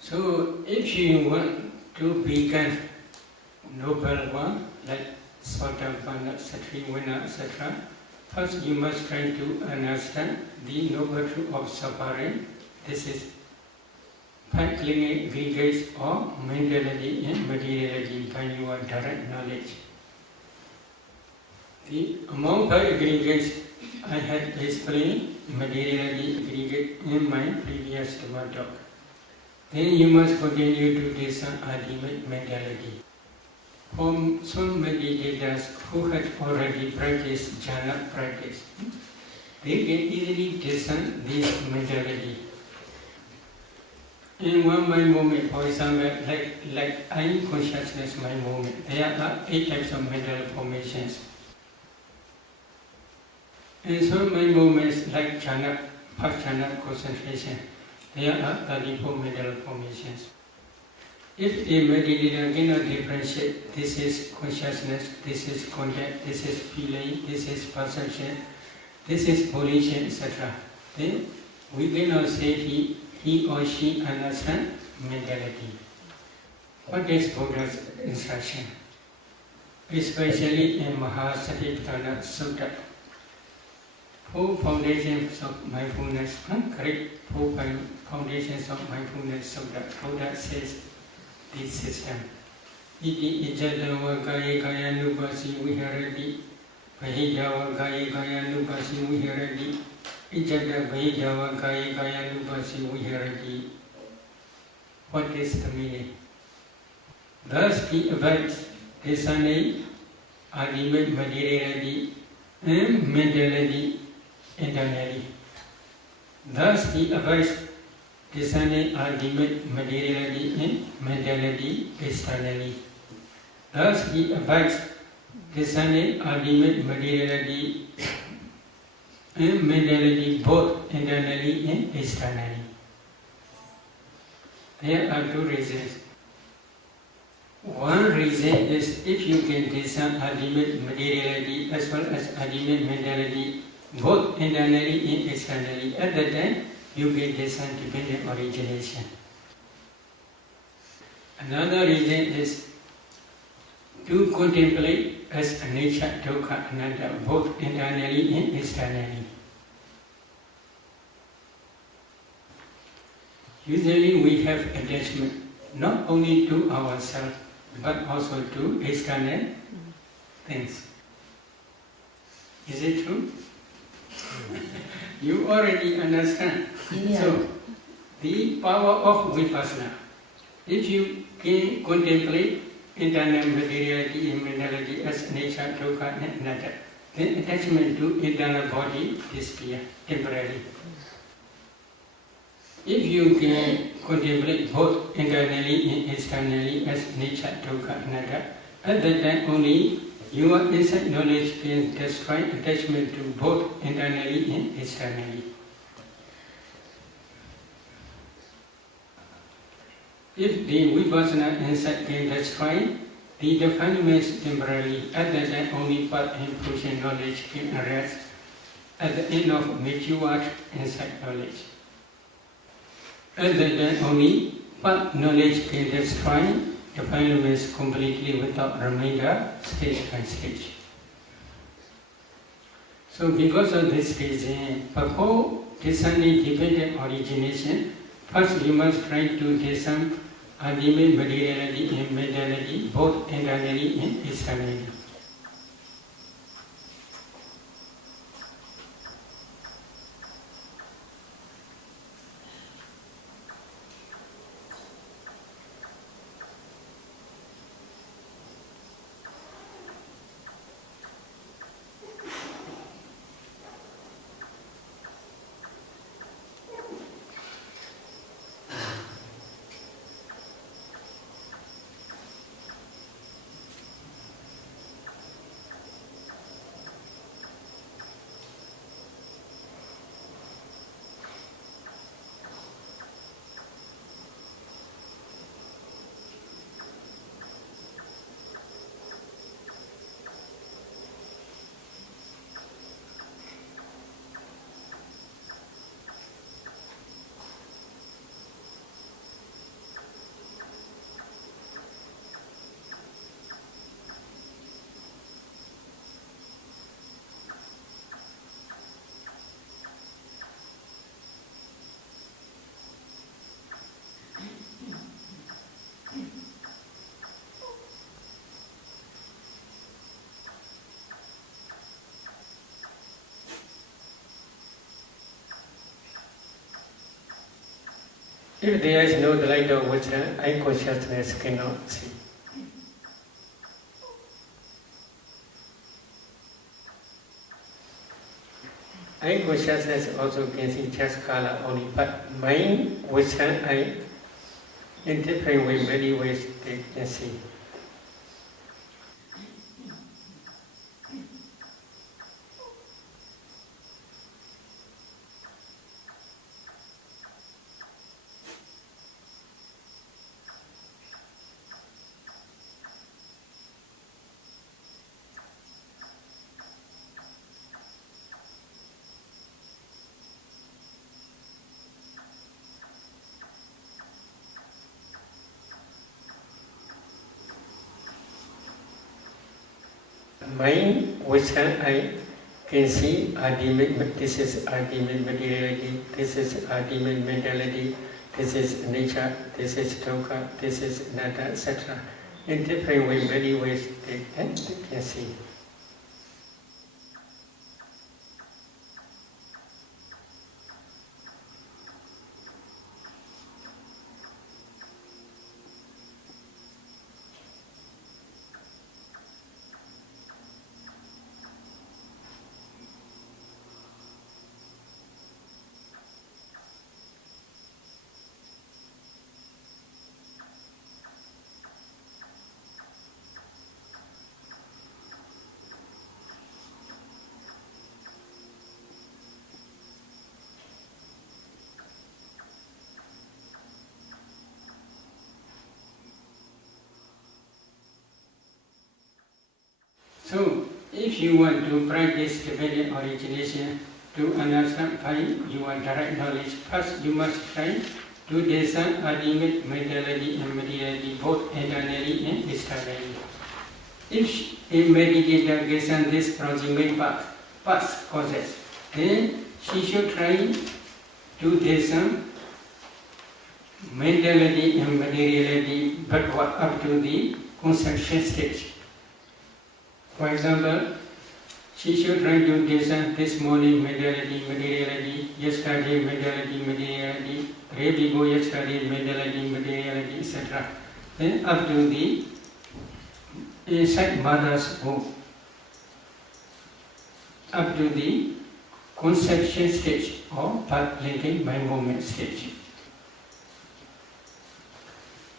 So, if you want to become noble one, like Sotapanna, Satrivanna, etc., first you must try to understand the noble truth of suffering. This is 5 clinging aggregates of mentality and materiality by your direct knowledge. Among 5 aggregates, I had explained materiality aggregate in my previous talk. Then you must continue to discern ultimate mentality. For some meditators who have already practiced jhana practice, they can easily discern this mentality. In one mind moment, for example, like I am consciousness mind moment, there are 8 types of mental formations. In some mind moments, like jhana, past jhana concentration, there are 34 mental formations. If the meditator cannot differentiate, this is consciousness, this is contact, this is feeling, this is perception, this is volition, etc., then we cannot say he or she understands mentality. What is Buddha's instruction? Especially in Mahasatipatthana Sutta, 4 foundations of mindfulness, correct 4 foundations of mindfulness Sutta, Buddha says this system. Iti ijadava kaya kaya nupasi viharati, pahidava kaya kaya nupasi viharati, Ijada Vaidava Kaya Kaya Lupasi Viharati. What is the meaning? Thus he abides descending ultimate materiality and mentality internally. Thus he abides descending ultimate materiality and mentality externally. Thus he abides descending ultimate materiality and mentality both internally and externally. There are two reasons. One reason is if you can discern ultimate materiality as well as ultimate mentality both internally and externally, at that time you can discern dependent origination. Another reason is to contemplate as nature, dukkha, anatta, both internally and externally. Usually we have attachment not only to ourselves but also to external things. Is it true? You already understand. Yeah. So, the power of vipassana. If you can contemplate internal materiality and mentality as nature, dukkha and anatta, then attachment to internal body disappears temporarily. If you can contemplate both internally and externally as nature, dukkha, anatta, at that time only your insight knowledge can destroy attachment to both internally and externally. If the vipassana insight can destroy the defilements temporarily, at that time only path and fruition knowledge can arise at the end of matured insight knowledge. At that time only path knowledge can destroy defilements completely without remainder, stage by stage. So because of this reason, before discerning dependent origination, first you must try to discern ultimate materiality and mentality both internally and externally. If there is no light of wisdom, eye consciousness cannot see. Eye consciousness also can see just color only, but mind, wisdom, eye, in different ways, many ways they can see. Mind, wisdom, I can see ultimate, this is ultimate materiality, this is ultimate mentality, this is nature, this is dukkha, this is anatta, etc. In different ways, many ways they can see. you want to practice dependent origination to understand by your direct knowledge, first you must try to discern ultimate mentality and materiality, both internally and externally. If a meditator discerns this proximate past causes, then she should try to discern mentality and materiality, but up to the conception stage. For example, she should try to discern this morning mentality, materiality, yesterday mentality, materiality, day before yesterday mentality, materiality, etc. Then up to the inside mother's womb, up to the conception stage or path linking by moment stage.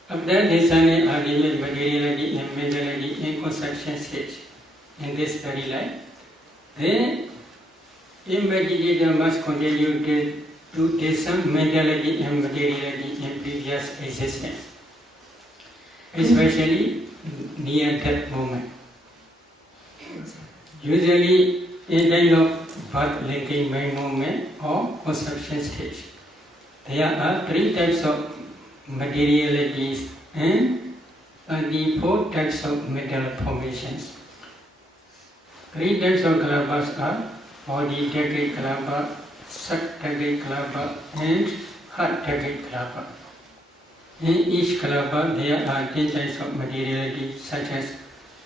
After discerning ultimate materiality and mentality in conception stage in this very life, then a meditator must continue to discern mentality and materiality in previous existence, especially near that moment. Usually in kind of birth linking by moment or conception stage, there are 3 types of materialities and 24 types of mental formations. 3 types of kalabas are body decade kalaba, sak decade kalaba, and heart decade kalaba. In each kalaba there are 10 types of materiality such as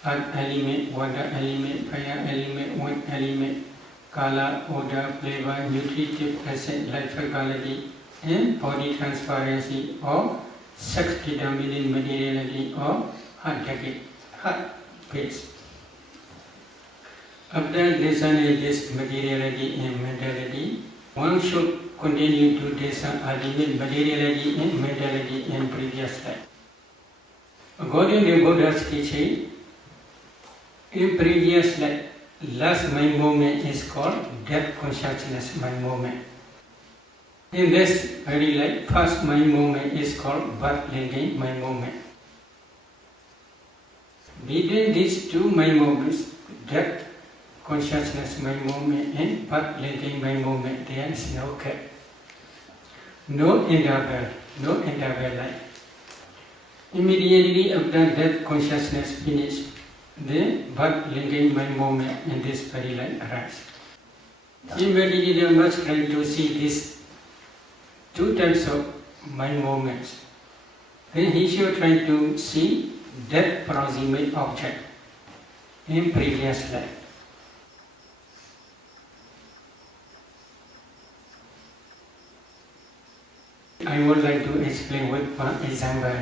earth element, water element, fire element, wind element, color, odor, flavor, nutritive acid, light faculty, and body transparency or sex determining materiality or heart base. After discerning this materiality and mentality, one should continue to discern ultimate materiality and mentality in previous life. According to Buddha's teaching, in previous life, last mind moment is called death consciousness mind moment. In this very life, first mind moment is called birth linking mind moment. Between these 2 mind moments, death consciousness mind moment and birth linking mind moment, there is no gap, no interval life. Immediately after death consciousness finishes, the birth linking mind moment in this very life arises. Immediately must try to see these 2 types of mind moments. Then he should try to see that proximate object in previous life. I would like to explain with one example.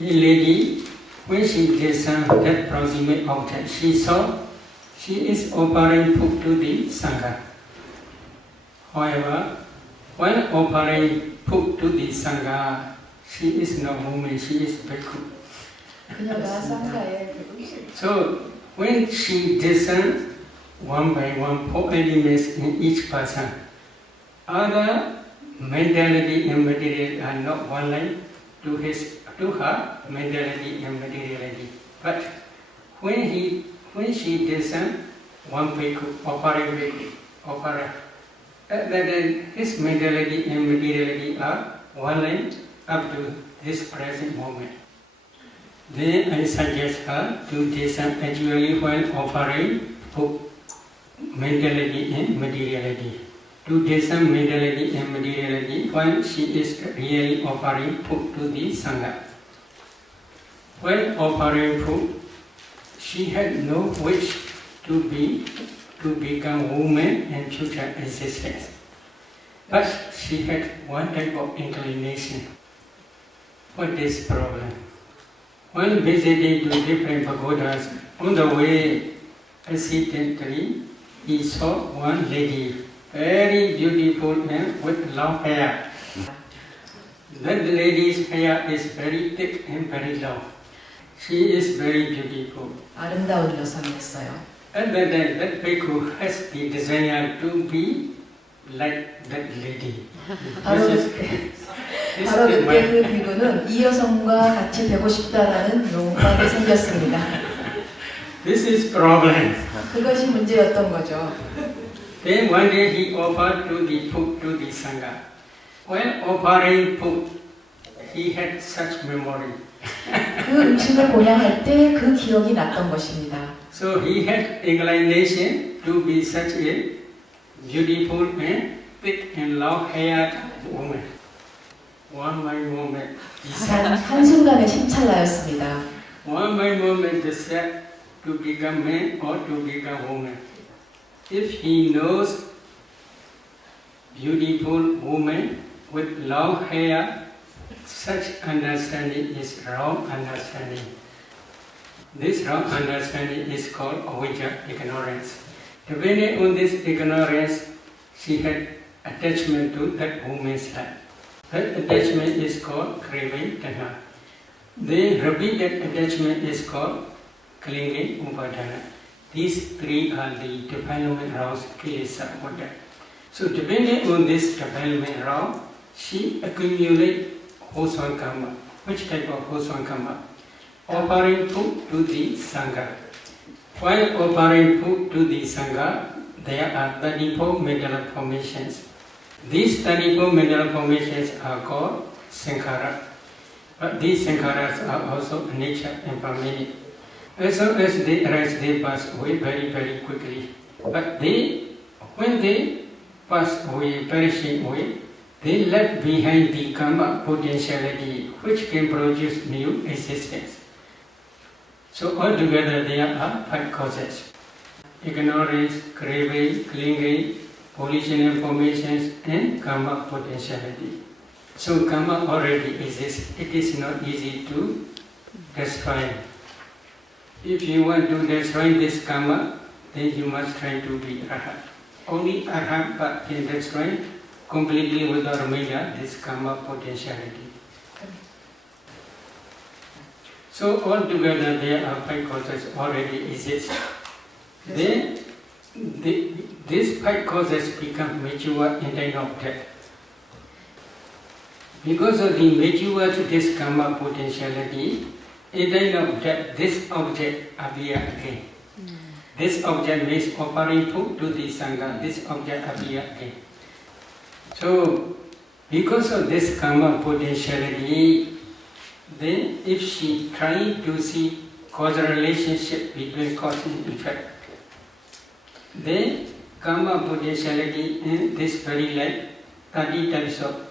A lady, when she discerned that proximate object, she saw she is offering food to the Sangha. However, when offering food to the Sangha, she is no woman, she is bhikkhu. So, when she discerned one by one 4 elements in each person, other mentality and materiality are not one line to her mentality and materiality. But when she discerned one bhikkhu, offering bhikkhu, then his mentality and materiality are one line up to this present moment. Then I suggest her to discern actually when offering food, mentality and materiality. To discern mentality and materiality when she is really offering food to the Sangha. When offering food, she had no wish to become woman in future existence. But she had one type of inclination. What is the problem? When visiting to different pagodas, on the way, accidentally, he saw one lady, very beautiful and with long hair. That lady's hair is very thick and very long. She is very beautiful. 아름다운 여성이었어요. And then that bhikkhu has the desire to be like that lady. 바로 그때 그 비구는 이 여성과 같이 되고 싶다라는 욕망이 생겼습니다. This is problem. 그것이 문제였던 거죠. Then one day he offered to the food to the Sangha. When offering food, he had such memory. 그 음식을 보양할 때 그 기억이 났던 것입니다. So he had inclination to be such a beautiful and thick and long-haired woman. One my moment. 한순간의 심찰라였습니다. One my moment decide to become man or to become woman. If he knows beautiful woman with long hair, such understanding is wrong understanding. This wrong understanding is called avijja, ignorance. Depending on this ignorance, she had attachment to that woman's life. That attachment is called craving, tanha. The repeated attachment is called clinging, upadana. These three are the development rounds, kilesa, order. So depending on this development round, she accumulates wholesome karma. Which type of wholesome karma? Offering food to the Sangha. While offering food to the Sangha, there are 34 middle formations. These 34 middle formations are called sankhara. But these sankharas are also nature and permanent. As soon as they arise, they pass away very, very quickly. But when they pass away, perishing away, they left behind the karma potentiality which can produce new existence. So altogether there are 5 causes: ignorance, craving, clinging, volitional formations, and karma potentiality. So karma already exists. It is not easy to destroy. If you want to destroy this karma, then you must try to be arhat. Only arhat can destroy completely without remainder this karma potentiality. So altogether there are 5 causes already exist. Then these 5 causes become mature in time of death. Because of the mature to this karma potentiality, in time of death, this object appears again. This object means offering food to the Sangha, this object appears again. So, because of this karma potentiality, then if she tries to see causal relationship between cause and effect, then karma potentiality in this very life, 30 types of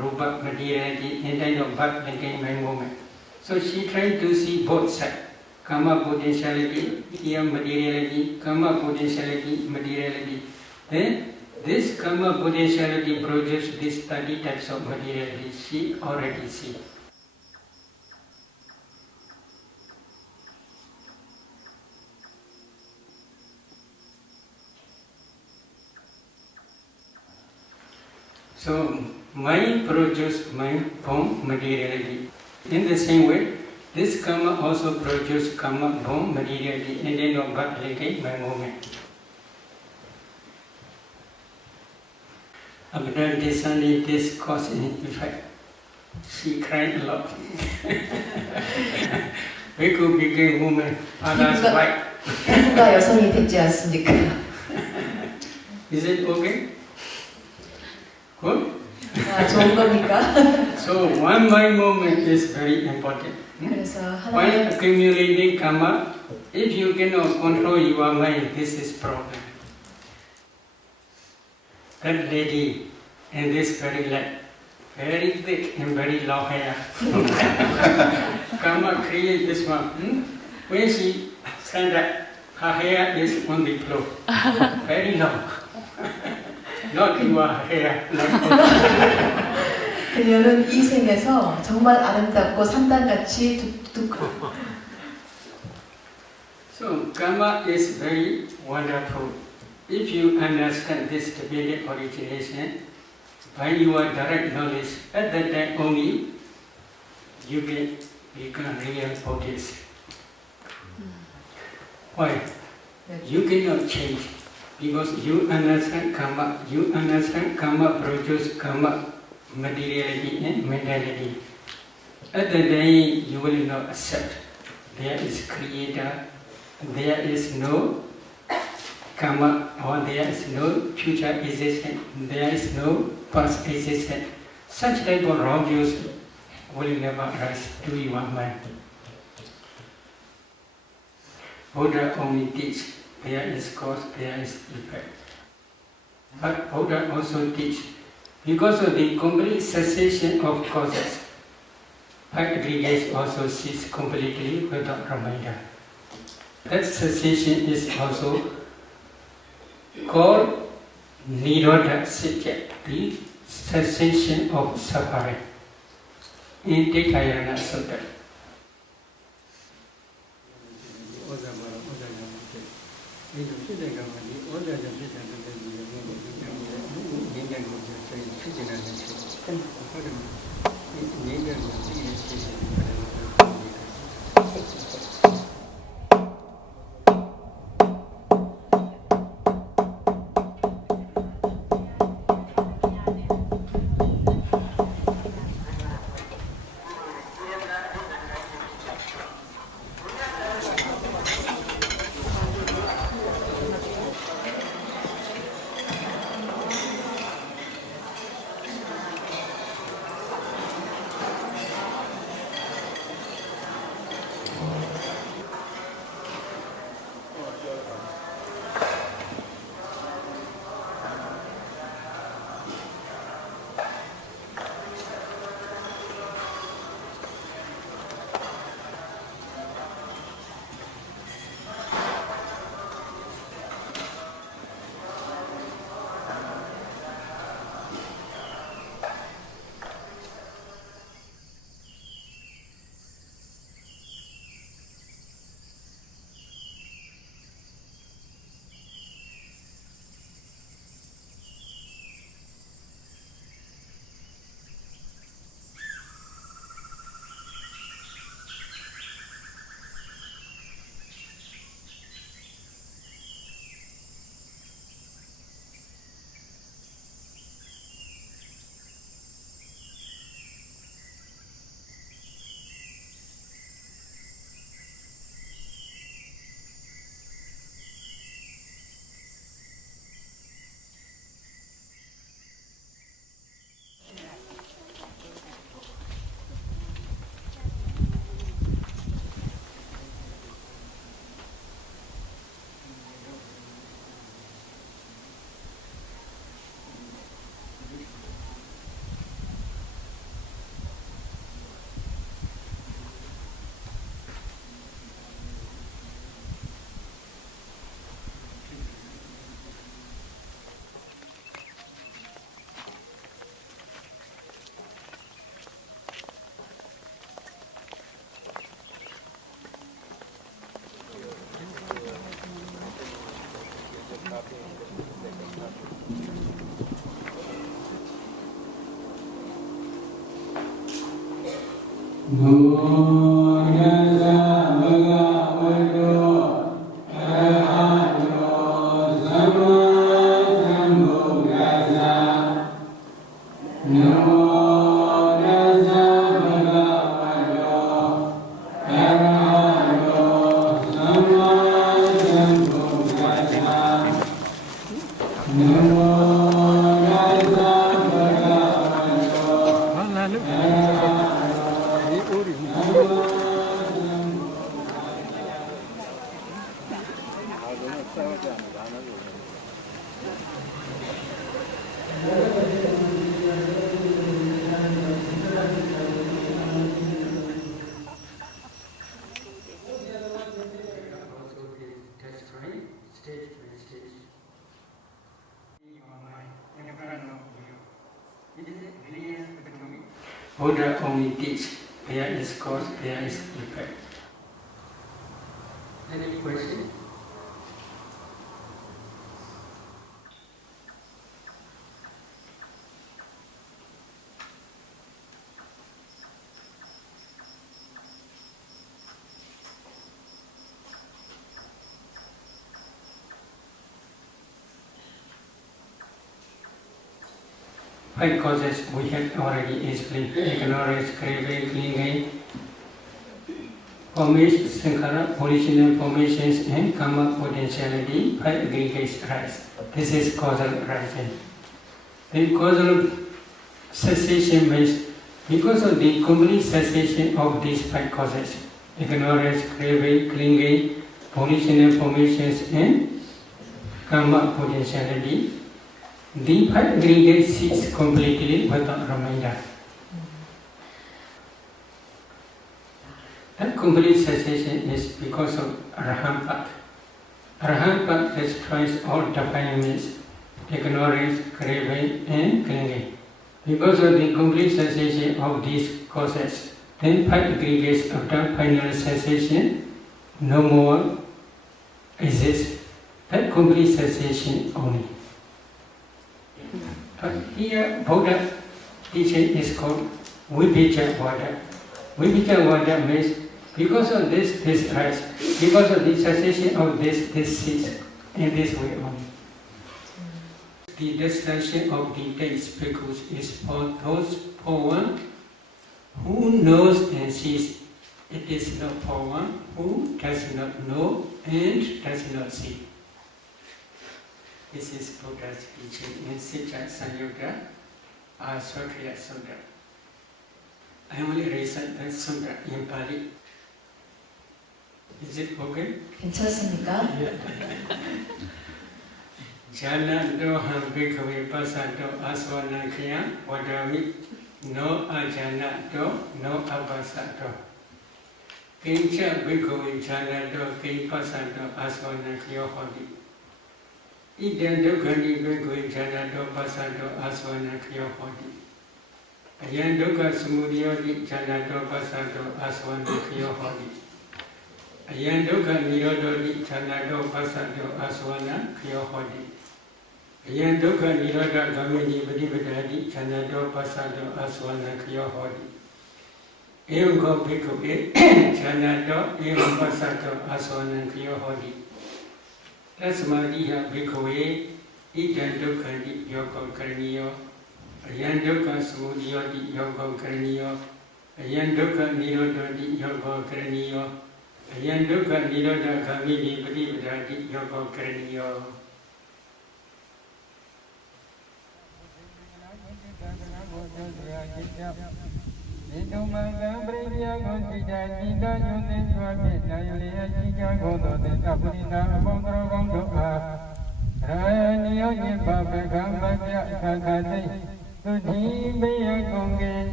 rūpa materiality in time of birth became my moment. So she tried to see both sides, karma potentiality, here materiality, karma potentiality, materiality. Then this karma potentiality produces these 30 types of materiality. She already sees. So mind produces mind from materiality. In the same way, this karma also produces karma from materiality and then of birth related by moment. After discerning this cause and effect, she cried a lot. We could become woman, others white. 피부가 여성이 됐지 않습니까? Is it okay? Good? 아, 좋은 겁니까? So one mind movement is very important. 그래서 While 하나님 accumulating karma, if you cannot control your mind, this is problem. That lady and this very light, very thick and very long hair. Karma create this one. When she stand up, her hair is on the floor, very long. Not your hair. 그녀는 이 생에서 정말 아름답고 산단같이 두껍고. So karma is very wonderful. If you understand this divided origination by your direct knowledge, at that time only you can become real Buddhist. Why? You cannot change because you understand karma. You understand karma produces karma, materiality and mentality. At that day you will not accept there is creator there is no karma, or there is no future existence, there is no past existence. Such type of wrong views will never rise to your mind. Buddha only teach there is cause, there is effect. But Buddha also teach because of the complete cessation of causes, aggregates also cease completely without reminder. That cessation is also called Nirodha Satya, the cessation of suffering. In Tikayana Sutta. Buddha only teach there is cause, there is effect. Any question? Five causes we have already explained: ignorance, craving, clinging, formation, sankhara, original formations and karma potentiality, 5 aggregates rise. This is causal rising. Then causal cessation means because of the complete cessation of these 5 causes, ignorance, craving, clinging, original formations and karma potentiality, the 5 aggregates cease completely without reminder. That complete cessation is because of Arahant. Arahant destroys all defilements, ignorance, craving and clinging. Because of the complete cessation of these causes, then 5 aggregates after final cessation no more exist. That complete cessation only. But here Buddha teaching is called Vibhija Vada. Vibhija Vada means because of this rise, because of the cessation of this cease, in this way only. The destruction of the 10 bhikkhus is for those for one who knows and sees. It is not for one who does not know and does not see. This is Buddha's teaching in Sija Sanyutta Aswakriya Sutta. I only recite that sutta in Pali. Is it okay? 괜찮습니까? Jana do ham bhikkhave pasato asvanakya vadami no ajana do no abasato. Kincha bhikkhave jana do kin pasato asvanakya hodi. Idam dukkani bhikkhave jana do pasato asvanakya hodi. Ayan dukkha samudayoti jana do pasato asvanakya hodi. Ayan dukkha nirodhoti jana do pasato asvanakya hodi. Ayan dukkha nirodha gamini padipadati chanado pasado asvanakya hodi. Evam ko bhikkhave chanado evam pasado asvanakya hodi. Tasmadiha bhikkhave idam dukkhati yoga karaniyo. Ayan dukkha samudayoti yoga karaniyo. Ayan dukkha nirodhati yoga karaniyo. Ayan dukkha nirodha gamini padipadati yoga karaniyo.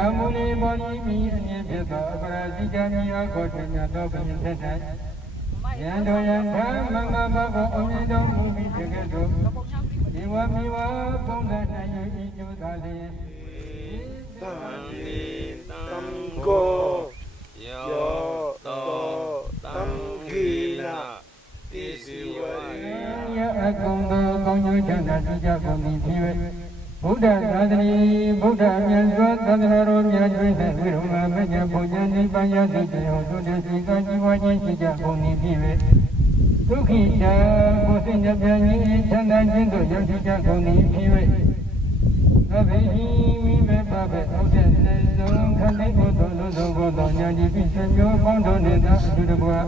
Amuli boli mi ni beta parajika mi akotnya to pintetai. Yando yanda manga baba omido mubi tegedo. Diwa miwa ponga na yu yu dale. Tani tamko yo to tamkina tisiwa. Ya akonga konyo jana tija koni thiwe. Buddha Sadri, Buddha Mianzwa Sadharo Mianjwe Virunga Meja Puja Nipaya Sijyo Sude Sika Jiwa Jishija Puni Pive Tukija Kusinja Pyanyi Chanda Jindo Yashija Puni Pive Abehi Mive Pape Ose Nezo Kande Koto Lozo Koto Nyadi Pisenyo Kondo Neda Sudabwa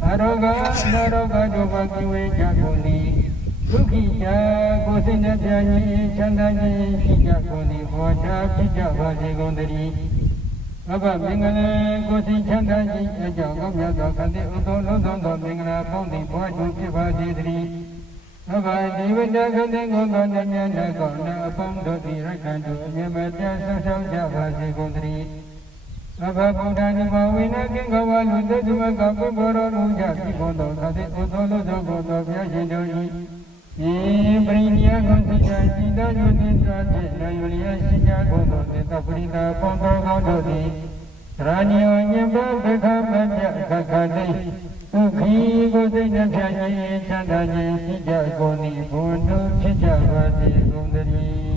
Aroga Naroga Doba Kiwe Jakuni Tukija Kusinja Pyanyi Chanda Jishija Puni Voja Pija Vaji Gondari Baba Mingana Kusin Chanda Jishija Gomyata Kande Uto Lozo Mingana Pondi Voju Piva Jidri Baba Divida Kande Gondo Nyana Gona Pondo Dirakandu Nyamata Sasauja Vaji Gondari Baba Buddha Nima Vina Kingawa Luta Duma Kapu Boro Luja Pivondo Kande Uto Lozo Gondo Vyajindori Brinya Gonsiya Sida Yudhisa Jena Yuliya Sija Gondo Neta Purita Pondo Gondodi Ranyo Nyamba Beka Mabya Kakadei Ukhi Gosina Pyanyi Chanda Sija Goni Pondo Sija Vati Gondari